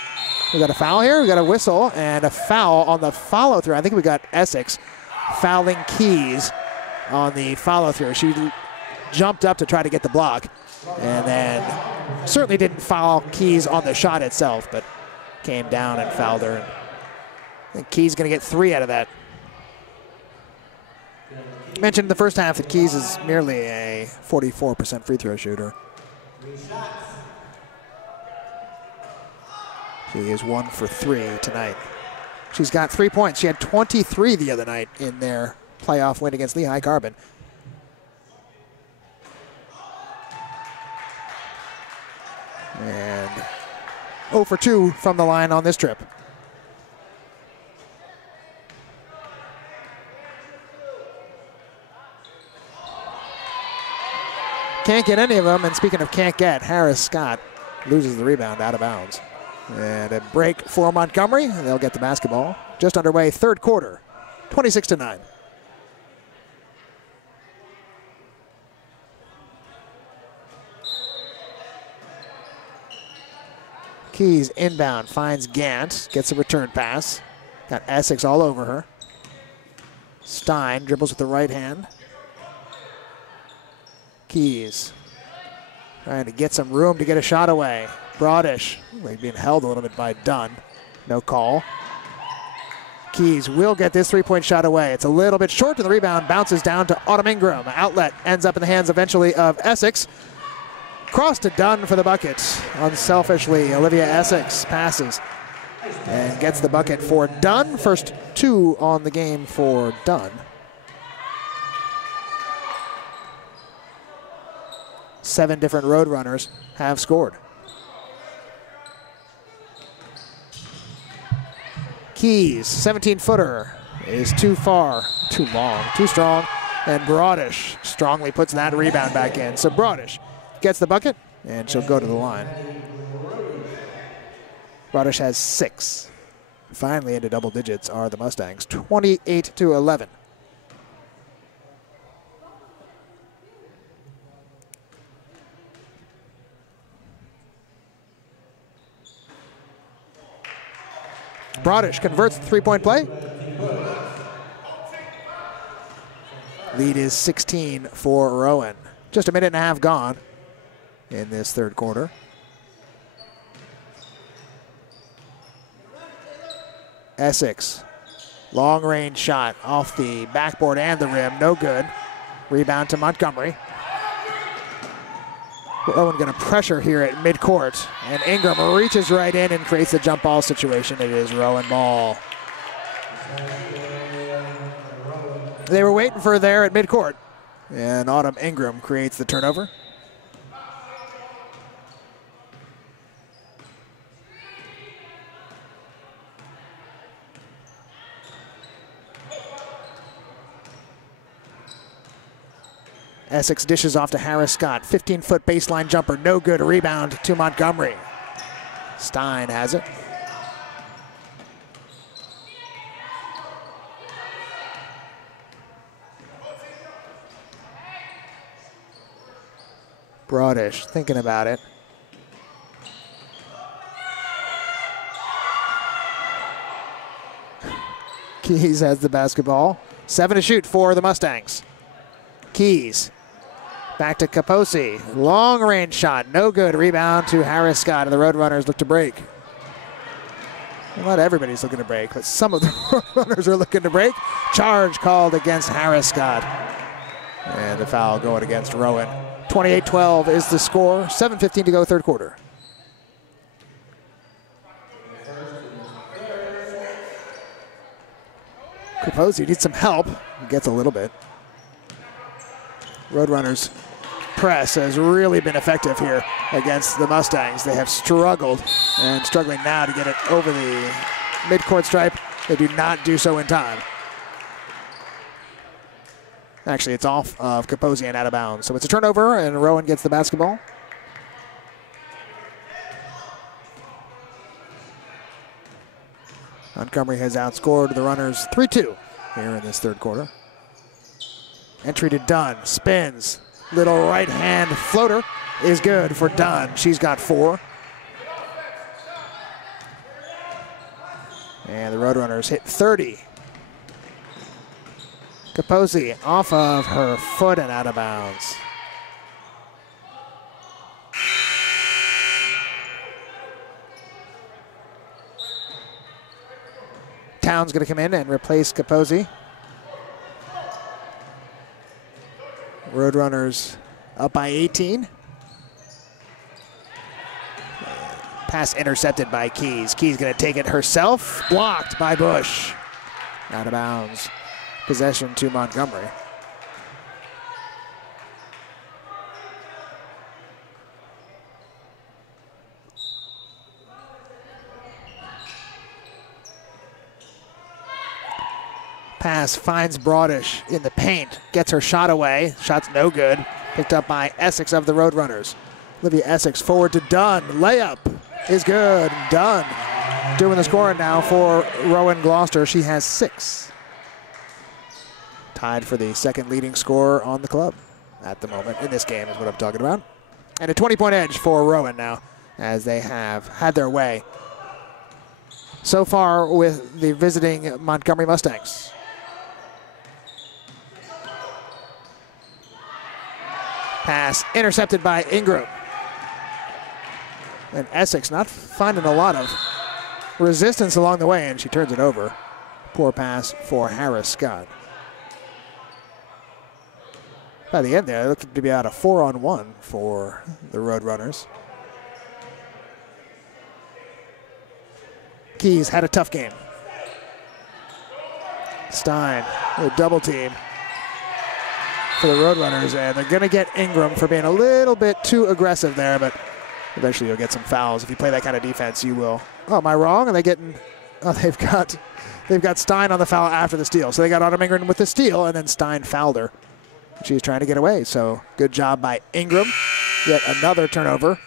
We got a foul here, we got a whistle, and a foul on the follow through. I think we got Essex fouling Keys on the follow through. She jumped up to try to get the block, and then certainly didn't foul Keys on the shot itself, but came down and fouled her. I think Keys gonna get 3 out of that. Mentioned in the first half that Keys is merely a 44% free throw shooter. She is 1 for 3 tonight. She's got 3 points. She had 23 the other night in their playoff win against Lehigh Carbon. And 0 for 2 from the line on this trip. Can't get any of them, and speaking of can't get, Harris Scott loses the rebound out of bounds. And a break for Montgomery, and they'll get the basketball. Just underway, third quarter, 26-9. Keys inbound, finds Gant, gets a return pass. Got Essex all over her. Stein dribbles with the right hand. Keys trying to get some room to get a shot away. Brodish being held a little bit by Dunn. No call. Keys will get this three-point shot away. It's a little bit short to the rebound. Bounces down to Autumn Ingram. Outlet ends up in the hands eventually of Essex. Cross to Dunn for the bucket. Unselfishly, Olivia Essex passes and gets the bucket for Dunn. First 2 on the game for Dunn. 7 different Roadrunners have scored. Keys, 17-footer, is too far, too long, too strong, and Brodish strongly puts that rebound back in. So Brodish gets the bucket, and she'll go to the line. Brodish has 6. Finally into double digits are the Mustangs, 28-11. Brodish converts the three-point play. Lead is 16 for Rowan. Just a minute and a half gone. in this third quarter. Essex, long range shot off the backboard and the rim, no good. Rebound to Montgomery. Rowan going to pressure here at midcourt, and Ingram reaches right in and creates the jump ball situation. It is Rowan ball. They were waiting for there at midcourt, and Autumn Ingram creates the turnover. Essex dishes off to Harris Scott. 15-foot baseline jumper, no good. Rebound to Montgomery. Stein has it. Broadish thinking about it. Keys has the basketball. 7 to shoot for the Mustangs. Keys. Back to Kaposi. Long range shot. No good. Rebound to Harris Scott. And the Roadrunners look to break. Well, not everybody's looking to break, but some of the Roadrunners are looking to break. Charge called against Harris Scott. And the foul going against Rowan. 28-12 is the score. 7:15 to go, third quarter. Kaposi needs some help. He gets a little bit. Roadrunners press has really been effective here against the Mustangs. They have struggled and struggling now to get it over the midcourt stripe. They do not do so in time. Actually, it's off of Kaposi and out of bounds. So it's a turnover, and Rowan gets the basketball. Montgomery has outscored the Runners 3-2 here in this third quarter. Entry to Dunn, spins. Little right hand floater is good for Dunn. She's got 4. And the Roadrunners hit 30. Kaposi off of her foot and out of bounds. Town's going to come in and replace Kaposi. Roadrunners up by 18. Pass intercepted by Keys. Keys going to take it herself. Blocked by Bush. Out of bounds. Possession to Montgomery. Pass finds Broadish in the paint. Gets her shot away. Shot's no good. Picked up by Essex of the Roadrunners. Olivia Essex forward to Dunn. Layup is good. Dunn doing the scoring now for Rowan Gloucester. She has 6. Tied for the second leading scorer on the club at the moment in this game is what I'm talking about. And a 20-point edge for Rowan now as they have had their way so far with the visiting Montgomery Mustangs. Pass intercepted by Ingram. And Essex not finding a lot of resistance along the way, and she turns it over. Poor pass for Harris Scott. By the end there, it looked to be out a 4-on-1 for the Roadrunners. Keys had a tough game. Stein, a double team for the Roadrunners, and they're going to get Ingram for being a little bit too aggressive there, but eventually you'll get some fouls. If you play that kind of defense, you will. Oh, am I wrong? Are they getting? Oh, they've got Stein on the foul after the steal. So they got Autumn Ingram with the steal, and then Stein fouled her. She's trying to get away. So good job by Ingram. Yet another turnover,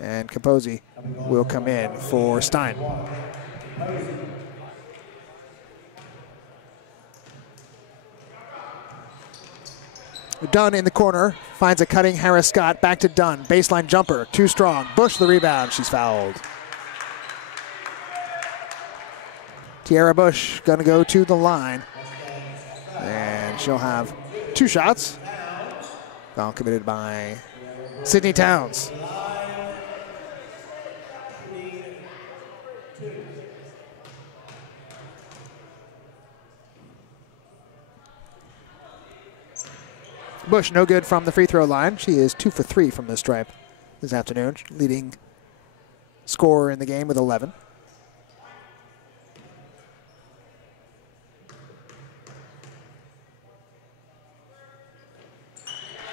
and Kaposi will come in for Stein. Dunn in the corner, finds a cutting Harris Scott, back to Dunn, baseline jumper, too strong. Bush the rebound, she's fouled. Tiara Bush gonna go to the line, and she'll have 2 shots. Foul committed by Sydney Towns. Bush, no good from the free throw line. She is 2 for 3 from the stripe this afternoon, leading scorer in the game with 11.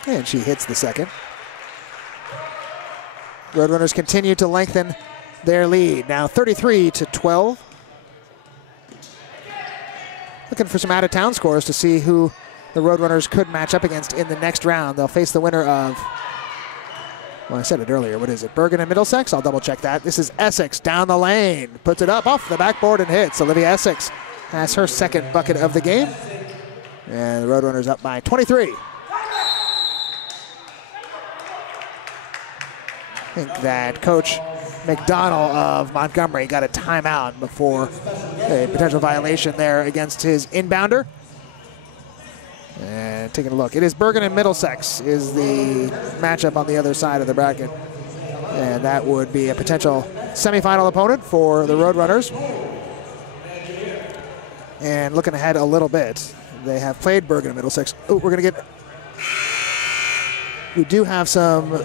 And she hits the second. Roadrunners continue to lengthen their lead. Now 33-12. Looking for some out-of-town scores to see who the Roadrunners could match up against in the next round. They'll face the winner of, well, I said it earlier. What is it? Bergen and Middlesex? I'll double check that. This is Essex down the lane. Puts it up off the backboard and hits. Olivia Essex has her second bucket of the game. And the Roadrunners up by 23. I think that Coach McDonnell of Montgomery got a timeout before a potential violation there against his inbounder. And taking a look, it is Bergen and Middlesex is the matchup on the other side of the bracket. And that would be a potential semifinal opponent for the Roadrunners. And looking ahead a little bit, they have played Bergen and Middlesex. Oh, we do have some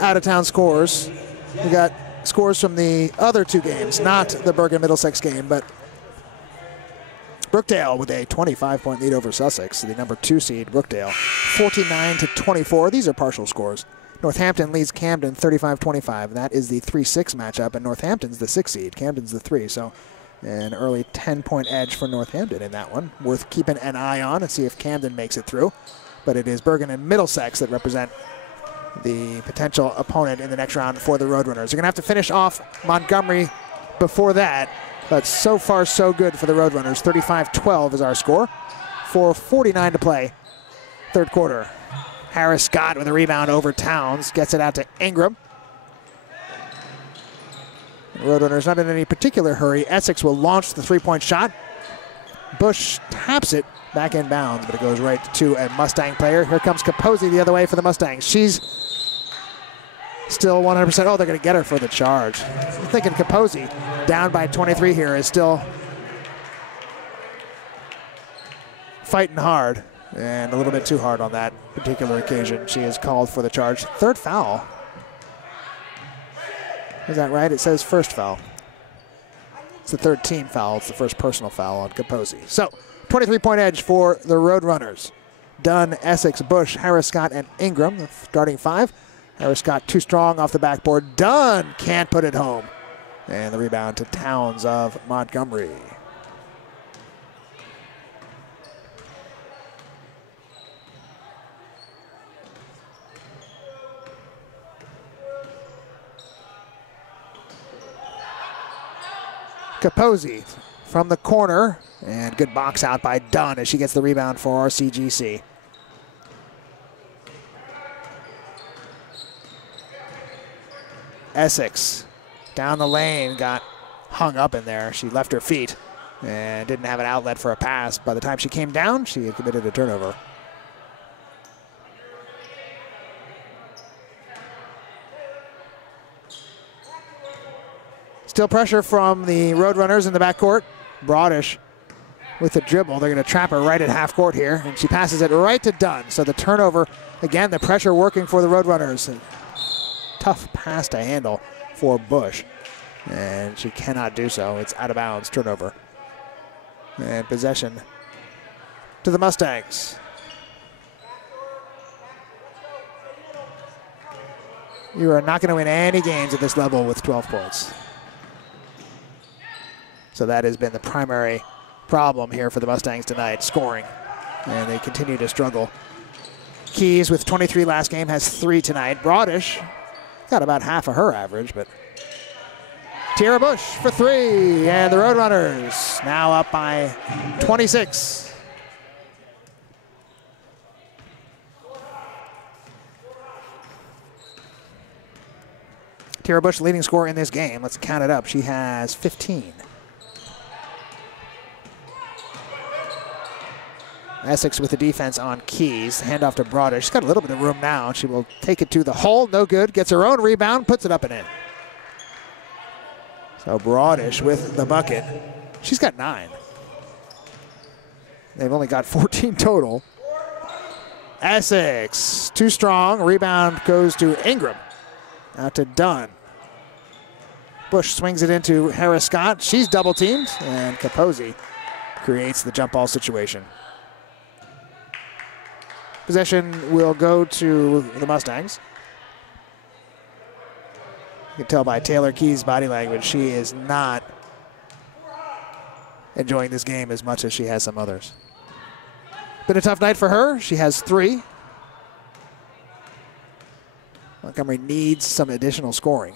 out-of-town scores. We got scores from the other two games, not the Bergen-Middlesex game, but Brookdale with a 25-point lead over Sussex, the number 2 seed Brookdale, 49-24. These are partial scores. Northampton leads Camden 35-25. That is the 3-6 matchup, and Northampton's the 6 seed. Camden's the 3, so an early 10-point edge for Northampton in that one. Worth keeping an eye on and see if Camden makes it through. But it is Bergen and Middlesex that represent the potential opponent in the next round for the Roadrunners. They're going to have to finish off Montgomery before that, but so far so good for the Roadrunners. 35-12 is our score. 4:49 to play, third quarter. Harris Scott with a rebound over Towns, gets it out to Ingram. The Roadrunners not in any particular hurry. Essex will launch the three-point shot. Bush taps it back in bounds, but it goes right to a Mustang player. Here comes Capozzi the other way for the Mustangs. She's still 100%. Oh, they're going to get her for the charge. I'm thinking Capozzi, down by 23 here, is still fighting hard, and a little bit too hard on that particular occasion. She is called for the charge. Third foul. Is that right? It says first foul. It's the third team foul. It's the first personal foul on Capozzi. So, 23-point edge for the Roadrunners. Dunn, Essex, Bush, Harris Scott, and Ingram, the starting 5. Harris Scott too strong off the backboard. Dunn can't put it home. And the rebound to Towns of Montgomery. Capozzi from the corner, and good box out by Dunn as she gets the rebound for RCGC. Essex down the lane, got hung up in there. She left her feet and didn't have an outlet for a pass. By the time she came down, she had committed a turnover. Still pressure from the Roadrunners in the backcourt. Brodish with the dribble. They're going to trap her right at half court here, and she passes it right to Dunn. So the turnover, again, the pressure working for the Roadrunners. Tough pass to handle for Bush, and she cannot do so. It's out of bounds, turnover. And possession to the Mustangs. You are not going to win any games at this level with 12 points. So that has been the primary problem here for the Mustangs tonight, scoring. And they continue to struggle. Keys with 23 last game, has 3 tonight. Brodish got about half of her average, but Tierra Bush for 3, and the Roadrunners now up by 26. Tierra Bush leading scorer in this game. Let's count it up. She has 15. Essex with the defense on Keys. Handoff to Brodish. She's got a little bit of room now. She will take it to the hole. No good. Gets her own rebound. Puts it up and in. So Brodish with the bucket. She's got 9. They've only got 14 total. Essex, too strong. Rebound goes to Ingram. Out to Dunn. Bush swings it into Harris Scott. She's double teamed, and Capozzi creates the jump ball situation. Possession will go to the Mustangs. You can tell by Taylor Key's body language, she is not enjoying this game as much as she has some others. Been a tough night for her. She has 3. Montgomery needs some additional scoring.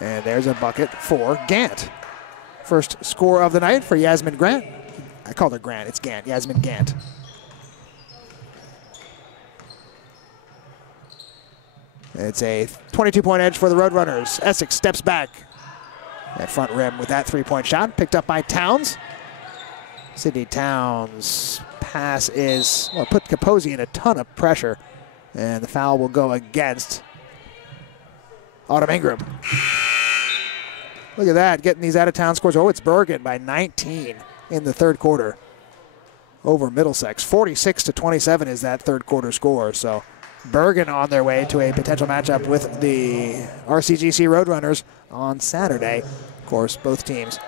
And there's a bucket for Gant. First score of the night for Yasmin Grant. I called her Grant. It's Gant. Yasmin Gant. It's a 22-point edge for the Roadrunners. Essex steps back at front rim with that 3-point shot. Picked up by Towns. Sydney Towns' pass is, well, put Capozzi in a ton of pressure. And the foul will go against Autumn Ingram. Look at that, getting these out-of-town scores. Oh, it's Bergen by 19 in the third quarter over Middlesex. 46-27 is that third quarter score. So Bergen on their way to a potential matchup with the RCGC Roadrunners on Saturday. Of course, both teams.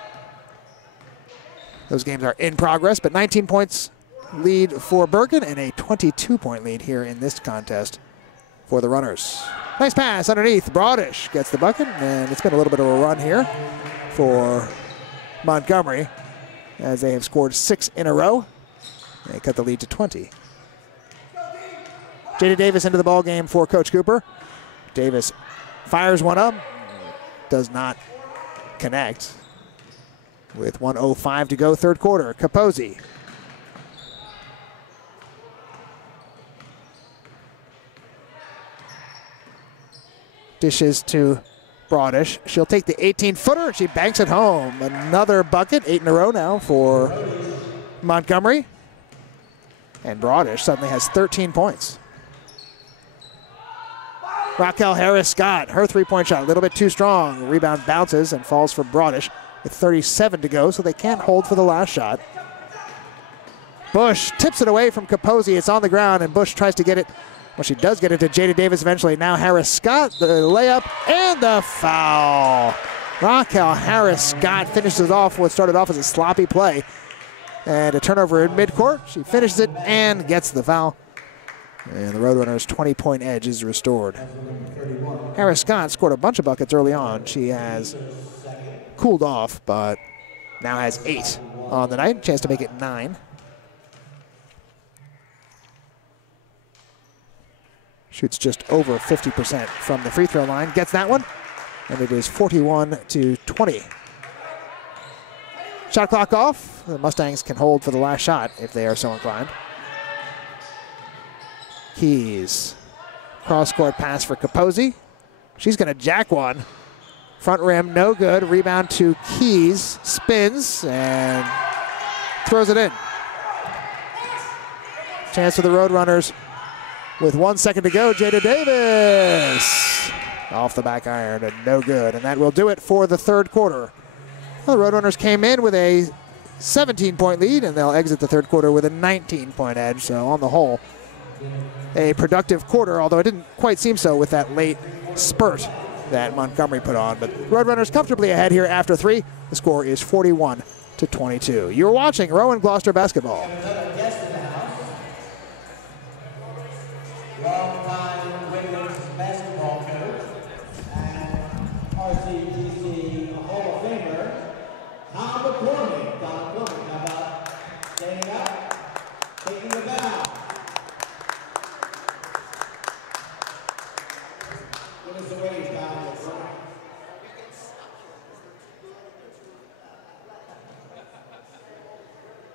Those games are in progress, but 19 points lead for Bergen and a 22-point lead here in this contest for the Runners. Nice pass underneath. Brodish gets the bucket, and it's been a little bit of a run here for Montgomery as they have scored 6 in a row. They cut the lead to 20. Jada Davis into the ball game for Coach Cooper. Davis fires one up, does not connect. With 1:05 to go, third quarter. Capozzi. Dishes to Brodish. She'll take the 18-footer. She banks it home. Another bucket, 8 in a row now for Montgomery. And Brodish suddenly has 13 points. Raquel Harris-Scott, her 3-point shot, a little bit too strong. Rebound bounces and falls for Brodish with 37 to go, so they can't hold for the last shot. Bush tips it away from Capozzi. It's on the ground, and Bush tries to get it. Well, she does get it to Jada Davis eventually. Now Harris-Scott, the layup, and the foul. Raquel Harris-Scott finishes off what started off as a sloppy play. And a turnover in midcourt. She finishes it and gets the foul. And the Roadrunners' 20-point edge is restored. Harris-Scott scored a bunch of buckets early on. She has cooled off, but now has 8 on the night. Chance to make it 9. Shoots just over 50% from the free throw line. Gets that one, and it is 41-20. Shot clock off. The Mustangs can hold for the last shot if they are so inclined. Keys. Cross-court pass for Capozzi. She's going to jack one. Front rim, no good. Rebound to Keys. Spins and throws it in. Chance for the Roadrunners with 1 second to go. Jada Davis off the back iron and no good. And that will do it for the third quarter. Well, the Roadrunners came in with a 17-point lead, and they'll exit the third quarter with a 19-point edge. So on the whole, a productive quarter, although it didn't quite seem so with that late spurt that Montgomery put on. But Roadrunners comfortably ahead here after 3. The score is 41-22. You're watching Rowan Gloucester basketball. Longtime women's basketball coach and RCGC Hall of Famer, Tom McCormick. Tom McCormick, how about standing up, taking the bow? Give us a wave, Tom McCormick.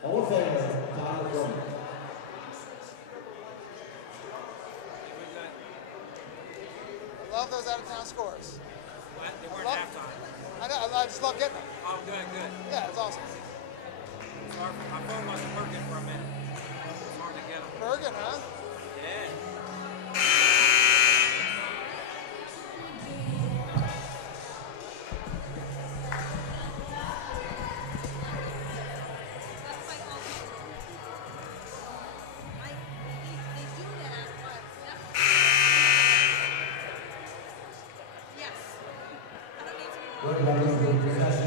Hall of Famer, Tom McCormick. Love those out-of-town scores. What? They weren't halftime. I know, I just love getting them. Oh, good, good. Yeah, it's awesome. So my phone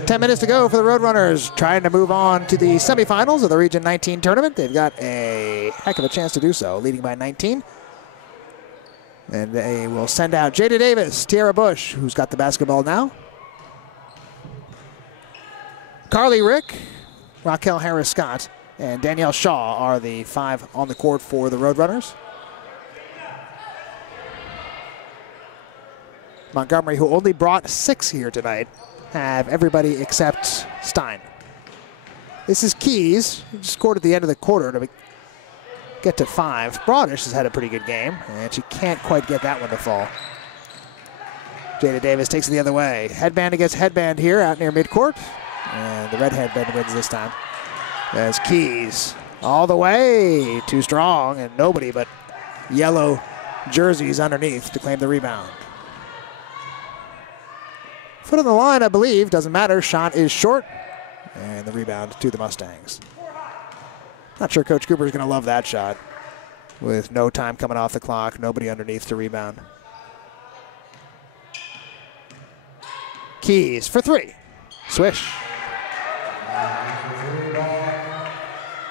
10 minutes to go for the Roadrunners, trying to move on to the semifinals of the Region 19 tournament. They've got a heck of a chance to do so, leading by 19. And they will send out Jada Davis, Tiara Bush, who's got the basketball now. Carly Rick, Raquel Harris-Scott, and Danielle Shaw are the 5 on the court for the Roadrunners. Montgomery, who only brought 6 here tonight, have everybody except Stein. This is Keys, who scored at the end of the quarter to get to 5. Brodish has had a pretty good game, and she can't quite get that one to fall. Jada Davis takes it the other way. Headband against headband here out near midcourt, and the red headband wins this time. As Keys all the way, too strong, and nobody but yellow jerseys underneath to claim the rebound. Foot on the line, I believe. Doesn't matter. Shot is short. And the rebound to the Mustangs. Not sure Coach Cooper is going to love that shot. With no time coming off the clock. Nobody underneath to rebound. Keys for 3. Swish.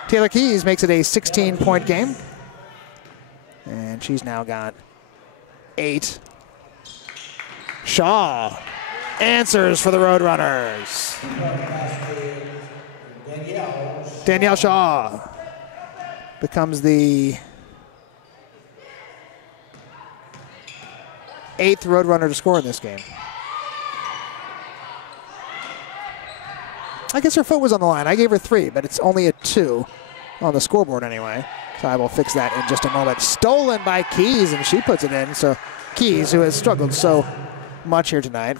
Taylor Keys makes it a 16-point game. And she's now got 8. Shaw answers for the Roadrunners. Danielle Shaw becomes the 8th Roadrunner to score in this game. I guess her foot was on the line. I gave her 3, but it's only a 2 on the scoreboard anyway. So I will fix that in just a moment. Stolen by Keys, and she puts it in. So Keys, who has struggled so much here tonight,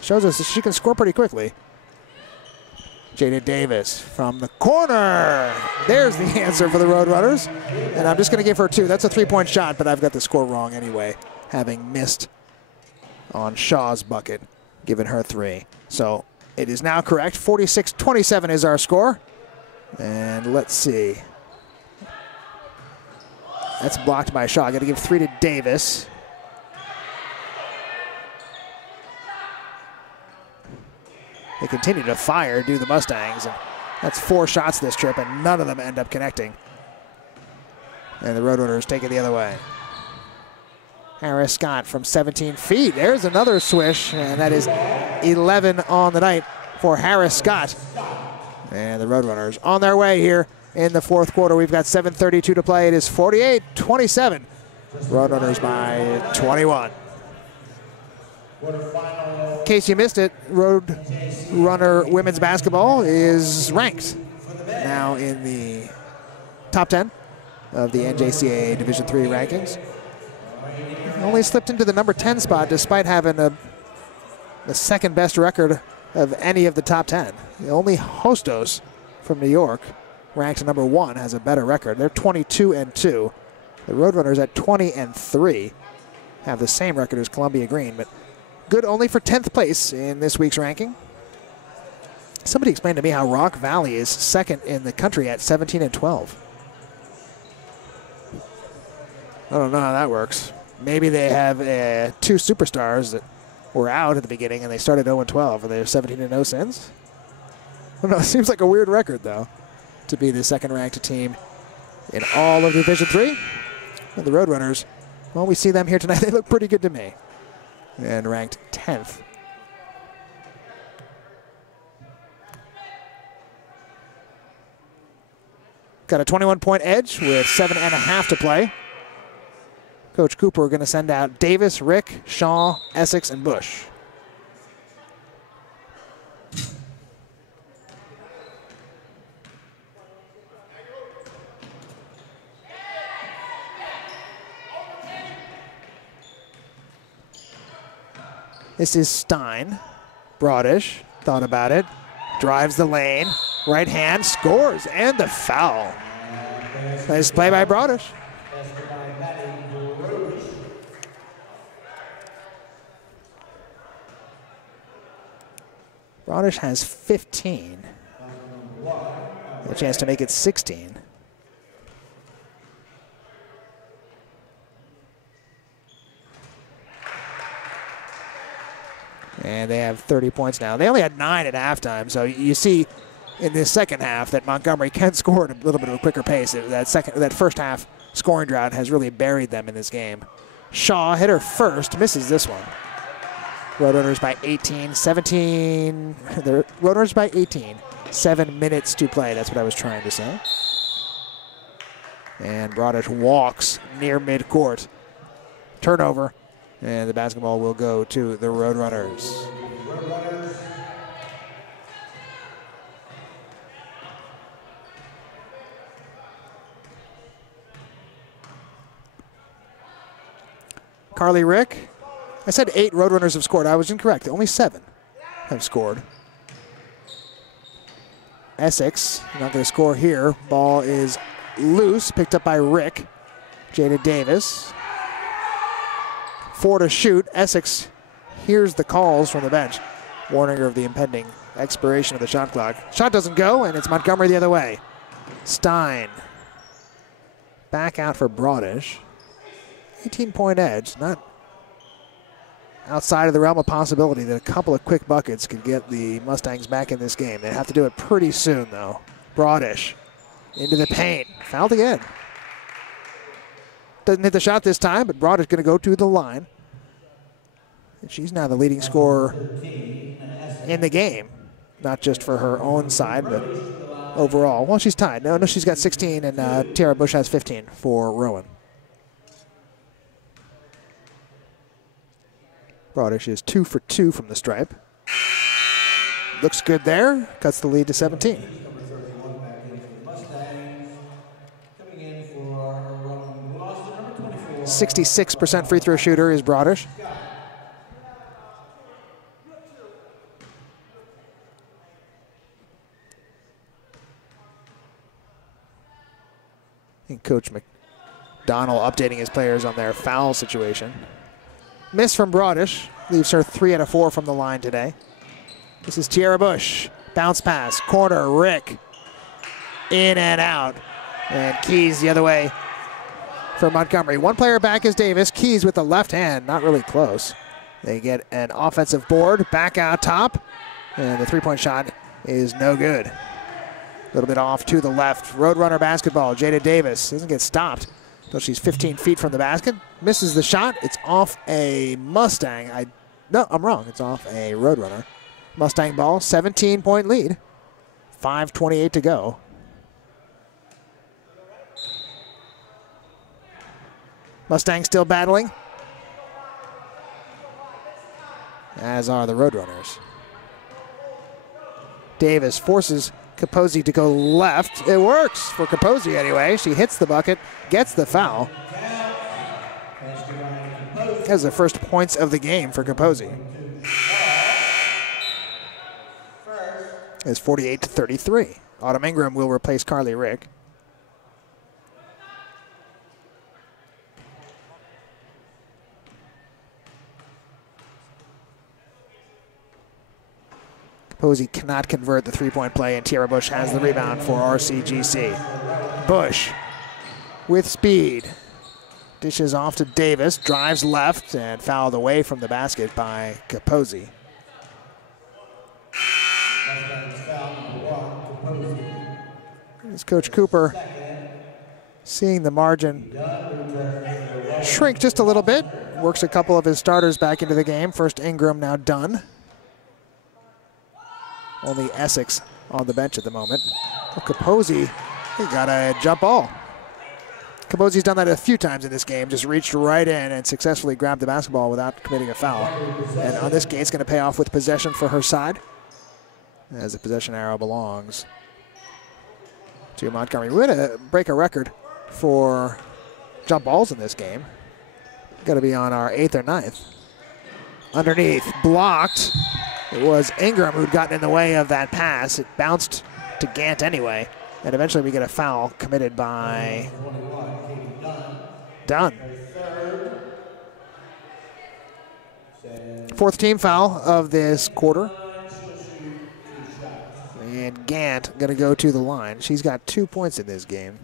shows us that she can score pretty quickly. Jada Davis from the corner. There's the answer for the Roadrunners. And I'm just going to give her 2. That's a 3-point shot, but I've got the score wrong anyway, having missed on Shaw's bucket, giving her 3. So it is now correct. 46-27 is our score. And let's see. That's blocked by Shaw. Got to give 3 to Davis. They continue to fire, do the Mustangs. And that's 4 shots this trip, and none of them end up connecting. And the Roadrunners take it the other way. Harris-Scott from 17 feet. There's another swish, and that is 11 on the night for Harris-Scott. And the Roadrunners on their way here in the 4th quarter. We've got 7:32 to play. It is 48-27. Roadrunners by 21. In case you missed it, Roadrunner women's basketball is ranked now in the top 10 of the NJCAA Division III rankings. Only slipped into the number 10 spot despite having the 2nd best record of any of the top 10. The only Hostos from New York, ranked number 1, has a better record. They're 22-2. The Roadrunners at 20-3 have the same record as Columbia Green, but good only for 10th place in this week's ranking. Somebody explained to me how Rock Valley is 2nd in the country at 17-12. I don't know how that works. Maybe they have 2 superstars that were out at the beginning and they started 0-12. Are they 17-0 since? I don't know. It seems like a weird record, though, to be the 2nd-ranked team in all of Division III. And the Roadrunners, well, we see them here tonight. They look pretty good to me. And ranked 10th. Got a 21-point edge with 7.5 to play. Coach Cooper going to send out Davis, Rick, Shaw, Essex, and Bush. This is Stein. Brodish thought about it. Drives the lane. Right hand, scores, and the foul. Nice play by Brodish. Brodish has 15. A chance to make it 16. And they have 30 points now. They only had 9 at halftime, so you see in this second half that Montgomery can score at a little bit of a quicker pace. That first half scoring drought has really buried them in this game. Shaw hit her first, misses this one. Roadrunners by 18, 17. The Roadrunners by 18. 7 minutes to play. That's what I was trying to say. And Brodish walks near midcourt. Turnover. And the basketball will go to the Roadrunners. Carly Rick. I said 8 Roadrunners have scored. I was incorrect. Only 7 have scored. Essex not going to score here. Ball is loose, picked up by Rick. Jada Davis. 4 to shoot. Essex hears the calls from the bench, warning her of the impending expiration of the shot clock. Shot doesn't go, and it's Montgomery the other way. Stein. Back out for Brodish. 18-point edge. Not outside of the realm of possibility that a couple of quick buckets could get the Mustangs back in this game. They have to do it pretty soon, though. Brodish into the paint. Fouled again. Doesn't hit the shot this time, but Brodish going to go to the line. And she's now the leading scorer in the game. Not just for her own side, but overall. Well, she's tied. No, she's got 16, and Tiara Bush has 15 for Rowan. Brodish is 2 for 2 from the stripe. Looks good there. Cuts the lead to 17. 66% free throw shooter is Brodish. And Coach McDonald updating his players on their foul situation. Miss from Brodish. Leaves her 3 out of 4 from the line today. This is Tiara Bush. Bounce pass. Corner. Rick. In and out. And Keys the other way for Montgomery. One player back is Davis. Keys with the left hand. Not really close. They get an offensive board. Back out top. And the three-point shot is no good. A little bit off to the left. Roadrunner basketball. Jada Davis doesn't get stopped until she's 15 feet from the basket. Misses the shot. It's off a Mustang. No, I'm wrong. It's off a Roadrunner. Mustang ball, 17-point lead. 5:28 to go. Mustang still battling, as are the Roadrunners. Davis forces Capozzi to go left. It works for Capozzi anyway. She hits the bucket, gets the foul. Has the first points of the game for Capozzi. It's 48-33. Autumn Ingram will replace Carly Rick. Capozzi cannot convert the three-point play, and Tiara Bush has the rebound for RCGC. Bush with speed. Dishes off to Davis, drives left, and fouled away from the basket by Capozzi. As Coach Cooper seeing the margin shrink just a little bit. Works a couple of his starters back into the game. First Ingram, now Dunn. Only Essex on the bench at the moment. Oh, Capozzi, he got a jump ball. Capozzi's done that a few times in this game, just reached right in and successfully grabbed the basketball without committing a foul. And on this game, it's going to pay off with possession for her side, as the possession arrow belongs to Montgomery. We're going to break a record for jump balls in this game. Got to be on our 8th or 9th. Underneath, blocked. It was Ingram who'd gotten in the way of that pass. It bounced to Gant anyway. And eventually we get a foul committed by Dunn. 4th team foul of this quarter. Gant going to go to the line. She's got 2 points in this game.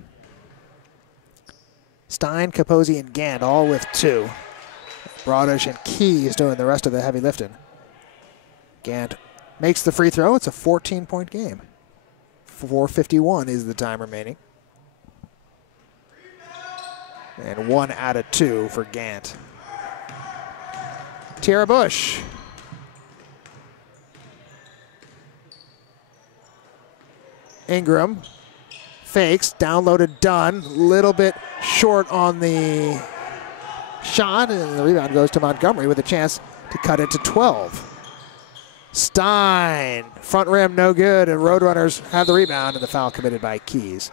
Stein, Capozzi, and Gant all with 2. Brodish and Keys doing the rest of the heavy lifting. Gant makes the free throw. It's a 14-point game. 4:51 is the time remaining. And 1 out of 2 for Gant. Tierra Bush. Ingram fakes, downloaded, done. Little bit short on the shot, and the rebound goes to Montgomery with a chance to cut it to 12. Stein, front rim, no good, and Roadrunners have the rebound, and the foul committed by Keys.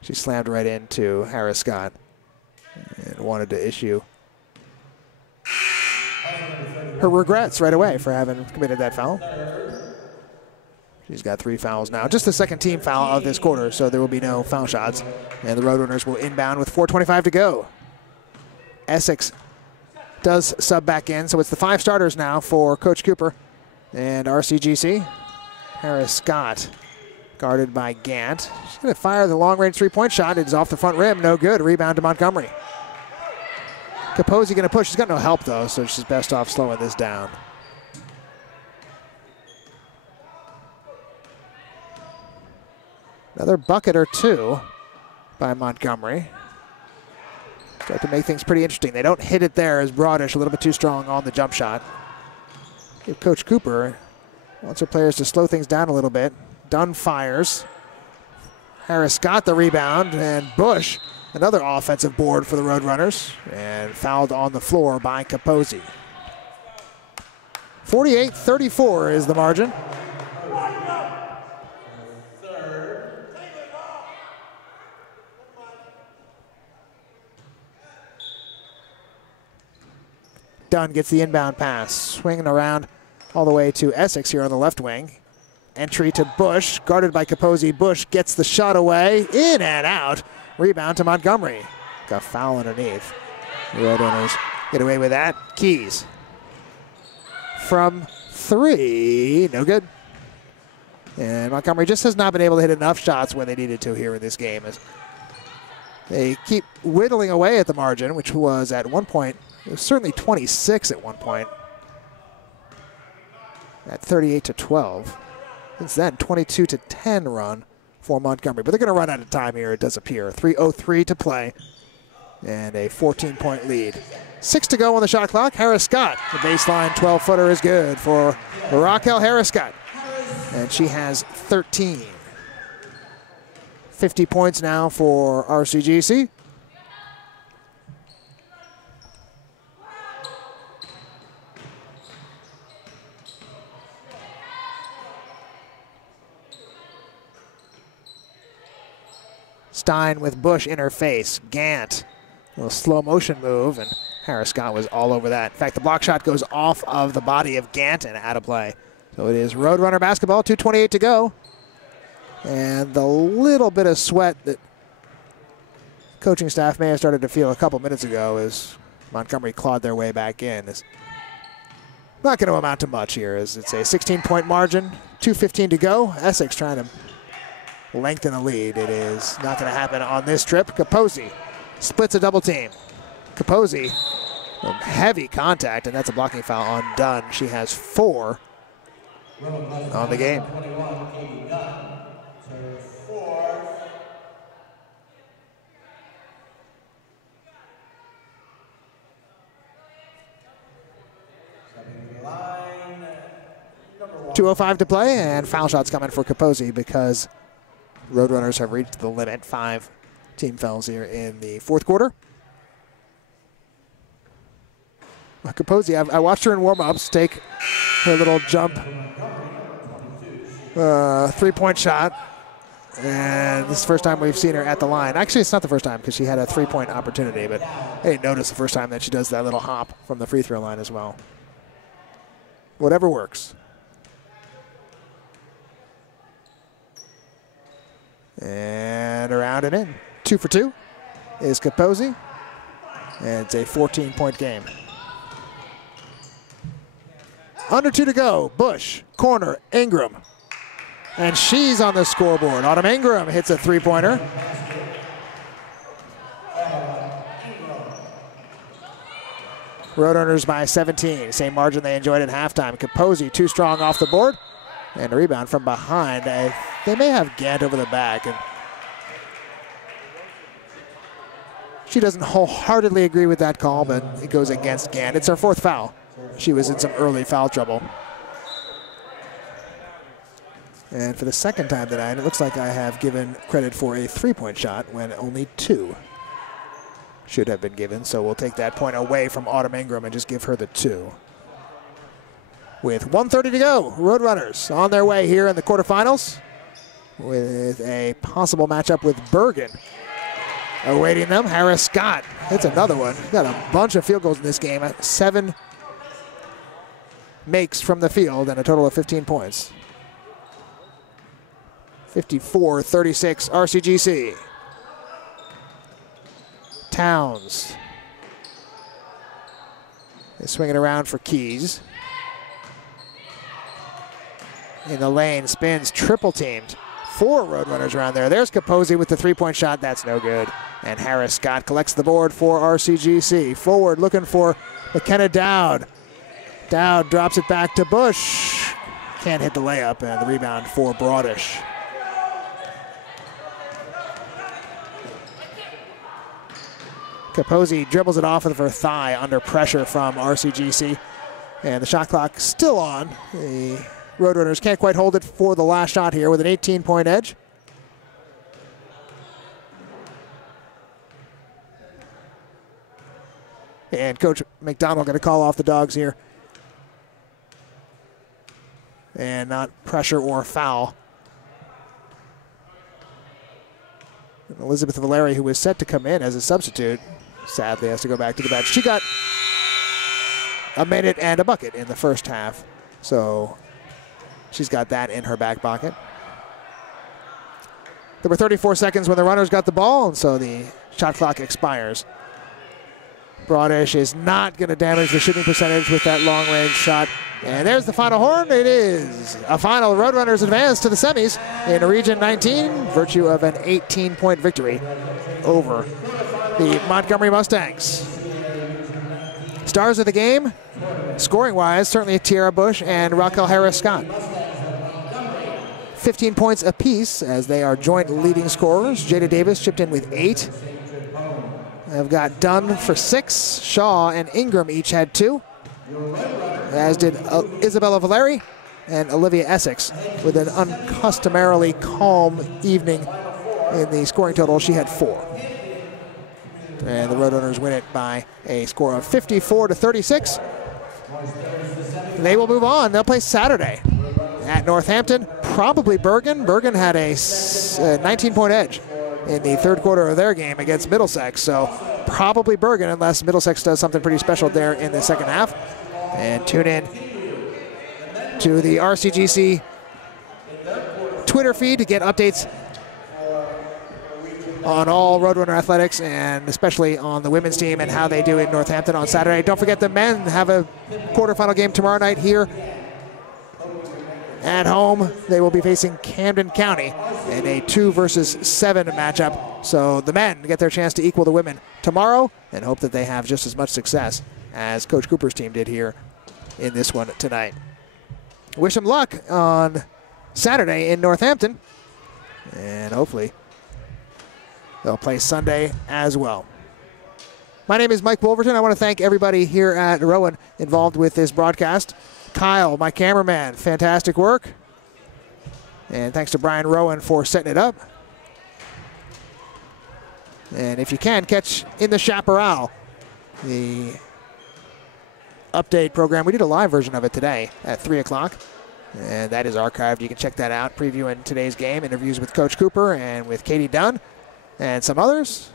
She slammed right into Harris Scott and wanted to issue her regrets right away for having committed that foul. She's got 3 fouls now. Just the second team foul of this quarter, so there will be no foul shots. And the Roadrunners will inbound with 4:25 to go. Essex does sub back in, so it's the 5 starters now for Coach Cooper and RCGC. Harris Scott, guarded by Gant. She's going to fire the long-range 3-point shot. It is off the front rim, no good. Rebound to Montgomery. Capozzi going to push. She's got no help, though, so she's best off slowing this down. Another bucket or 2 by Montgomery. Start to make things pretty interesting. They don't hit it there as Brodish, a little bit too strong on the jump shot. If Coach Cooper wants her players to slow things down a little bit. Dunn fires. Harris got the rebound, and Bush, another offensive board for the Roadrunners, and fouled on the floor by Capozzi. 48-34 is the margin. Dunn gets the inbound pass, swinging around all the way to Essex here on the left wing. Entry to Bush, guarded by Capozzi. Bush gets the shot away, in and out. Rebound to Montgomery. Got a foul underneath. The Roadrunners get away with that. Keys from 3, no good. And Montgomery just has not been able to hit enough shots when they needed to here in this game. As they keep whittling away at the margin, which was at one point, it was certainly 26 at one point, at 38-12. Since then, 22-10 run for Montgomery. But they're going to run out of time here, it does appear. 3:03 to play and a 14-point lead. 6 to go on the shot clock. Harris Scott, the baseline 12-footer is good for Raquel Harris Scott. And she has 13. 50 points now for RCGC. Stein with Bush in her face. Gant, a little slow motion move, and Harris Scott was all over that. In fact, the block shot goes off of the body of Gant and out of play. So it is Roadrunner basketball, 2:28 to go. And the little bit of sweat that coaching staff may have started to feel a couple minutes ago as Montgomery clawed their way back in is not going to amount to much here, as it's a 16-point margin, 2:15 to go. Essex trying to lengthen the lead. It is not going to happen on this trip. Capozzi splits a double team. Capozzi, heavy contact, and that's a blocking foul on Dunn. She has 4 on the game. .205 to play, and foul shots coming for Capozzi because Roadrunners have reached the limit. 5 team fouls here in the fourth quarter. Capozzi, I watched her in warm-ups take her little jump 3-point shot, and this is the first time we've seen her at the line. Actually, it's not the first time because she had a 3-point opportunity, but I didn't notice the first time that she does that little hop from the free throw line as well. Whatever works. And around and in. 2 for 2 is Capozzi. And it's a 14-point game. Under 2 to go. Bush, corner, Ingram. and she's on the scoreboard. Autumn Ingram hits a three-pointer. Roadrunners by 17. Same margin they enjoyed at halftime. Capozzi too strong off the board. And a rebound from behind. They may have Gant over the back. And she doesn't wholeheartedly agree with that call, but it goes against Gant. It's her fourth foul. She was in some early foul trouble. And for the second time tonight, it looks like I have given credit for a three-point shot when only 2 should have been given. So we'll take that point away from Autumn Ingram and just give her the 2. With 1:30 to go, Roadrunners on their way here in the quarterfinals with a possible matchup with Bergen. Awaiting them, Harris Scott. That's another one. Got a bunch of field goals in this game. 7 makes from the field and a total of 15 points. 54-36 RCGC. Towns is swinging around for Keys. In the lane, spins, triple teamed. 4 Roadrunners around there. There's Capozzi with the three-point shot. That's no good. And Harris Scott collects the board for RCGC. Forward looking for McKenna Dowd. Dowd drops it back to Bush. Can't hit the layup, and the rebound for Broadish. Capozzi dribbles it off of her thigh under pressure from RCGC. And the shot clock still on. The Roadrunners can't quite hold it for the last shot here with an 18-point edge. And Coach McDonald going to call off the Dogs here. And not pressure or foul. And Elizabeth Valeri, who was set to come in as a substitute, sadly has to go back to the bench. She got a minute and a bucket in the first half. So she's got that in her back pocket. There were 34 seconds when the Runners got the ball, and so the shot clock expires. Broadish is not going to damage the shooting percentage with that long-range shot. And there's the final horn. It is a final. Roadrunners advance to the semis in Region 19, virtue of an 18-point victory over the Montgomery Mustangs. Stars of the game, scoring-wise, certainly Tiara Bush and Raquel Harris Scott. 15 points apiece as they are joint leading scorers. Jada Davis chipped in with 8. I've got Dunn for 6. Shaw and Ingram each had 2. As did Isabella Valeri and Olivia Essex, with an uncustomarily calm evening in the scoring total. She had 4. And the Roadrunners win it by a score of 54-36. They will move on. They'll play Saturday at Northampton, probably Bergen. Bergen had a 19-point edge in the third quarter of their game against Middlesex, so probably Bergen unless Middlesex does something pretty special there in the second half. And tune in to the RCGC Twitter feed to get updates on all Roadrunner athletics, and especially on the women's team and how they do in Northampton on Saturday. Don't forget the men have a quarterfinal game tomorrow night here at home. They will be facing Camden County in a 2 versus 7 matchup. So the men get their chance to equal the women tomorrow and hope that they have just as much success as Coach Cooper's team did here in this one tonight. Wish them luck on Saturday in Northampton, and hopefully they'll play Sunday as well. My name is Mike Wolverton. I want to thank everybody here at Rowan involved with this broadcast. Kyle, my cameraman, fantastic work. And thanks to Brian Rowan for setting it up. And if you can, catch In the Chaparral, the update program. We did a live version of it today at 3 o'clock. And that is archived. You can check that out, previewing today's game, interviews with Coach Cooper and with Katie Dunn and some others.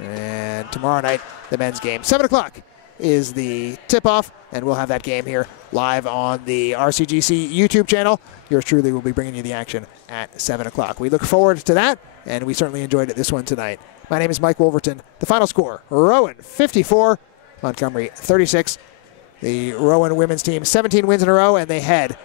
And tomorrow night, the men's game. 7 o'clock is the tip-off, and we'll have that game here live on the RCGC YouTube channel. Yours truly will be bringing you the action at 7 o'clock. We look forward to that, and we certainly enjoyed this one tonight. My name is Mike Wolverton. The final score, Rowan 54, Montgomery 36. The Rowan women's team, 17 wins in a row, and they head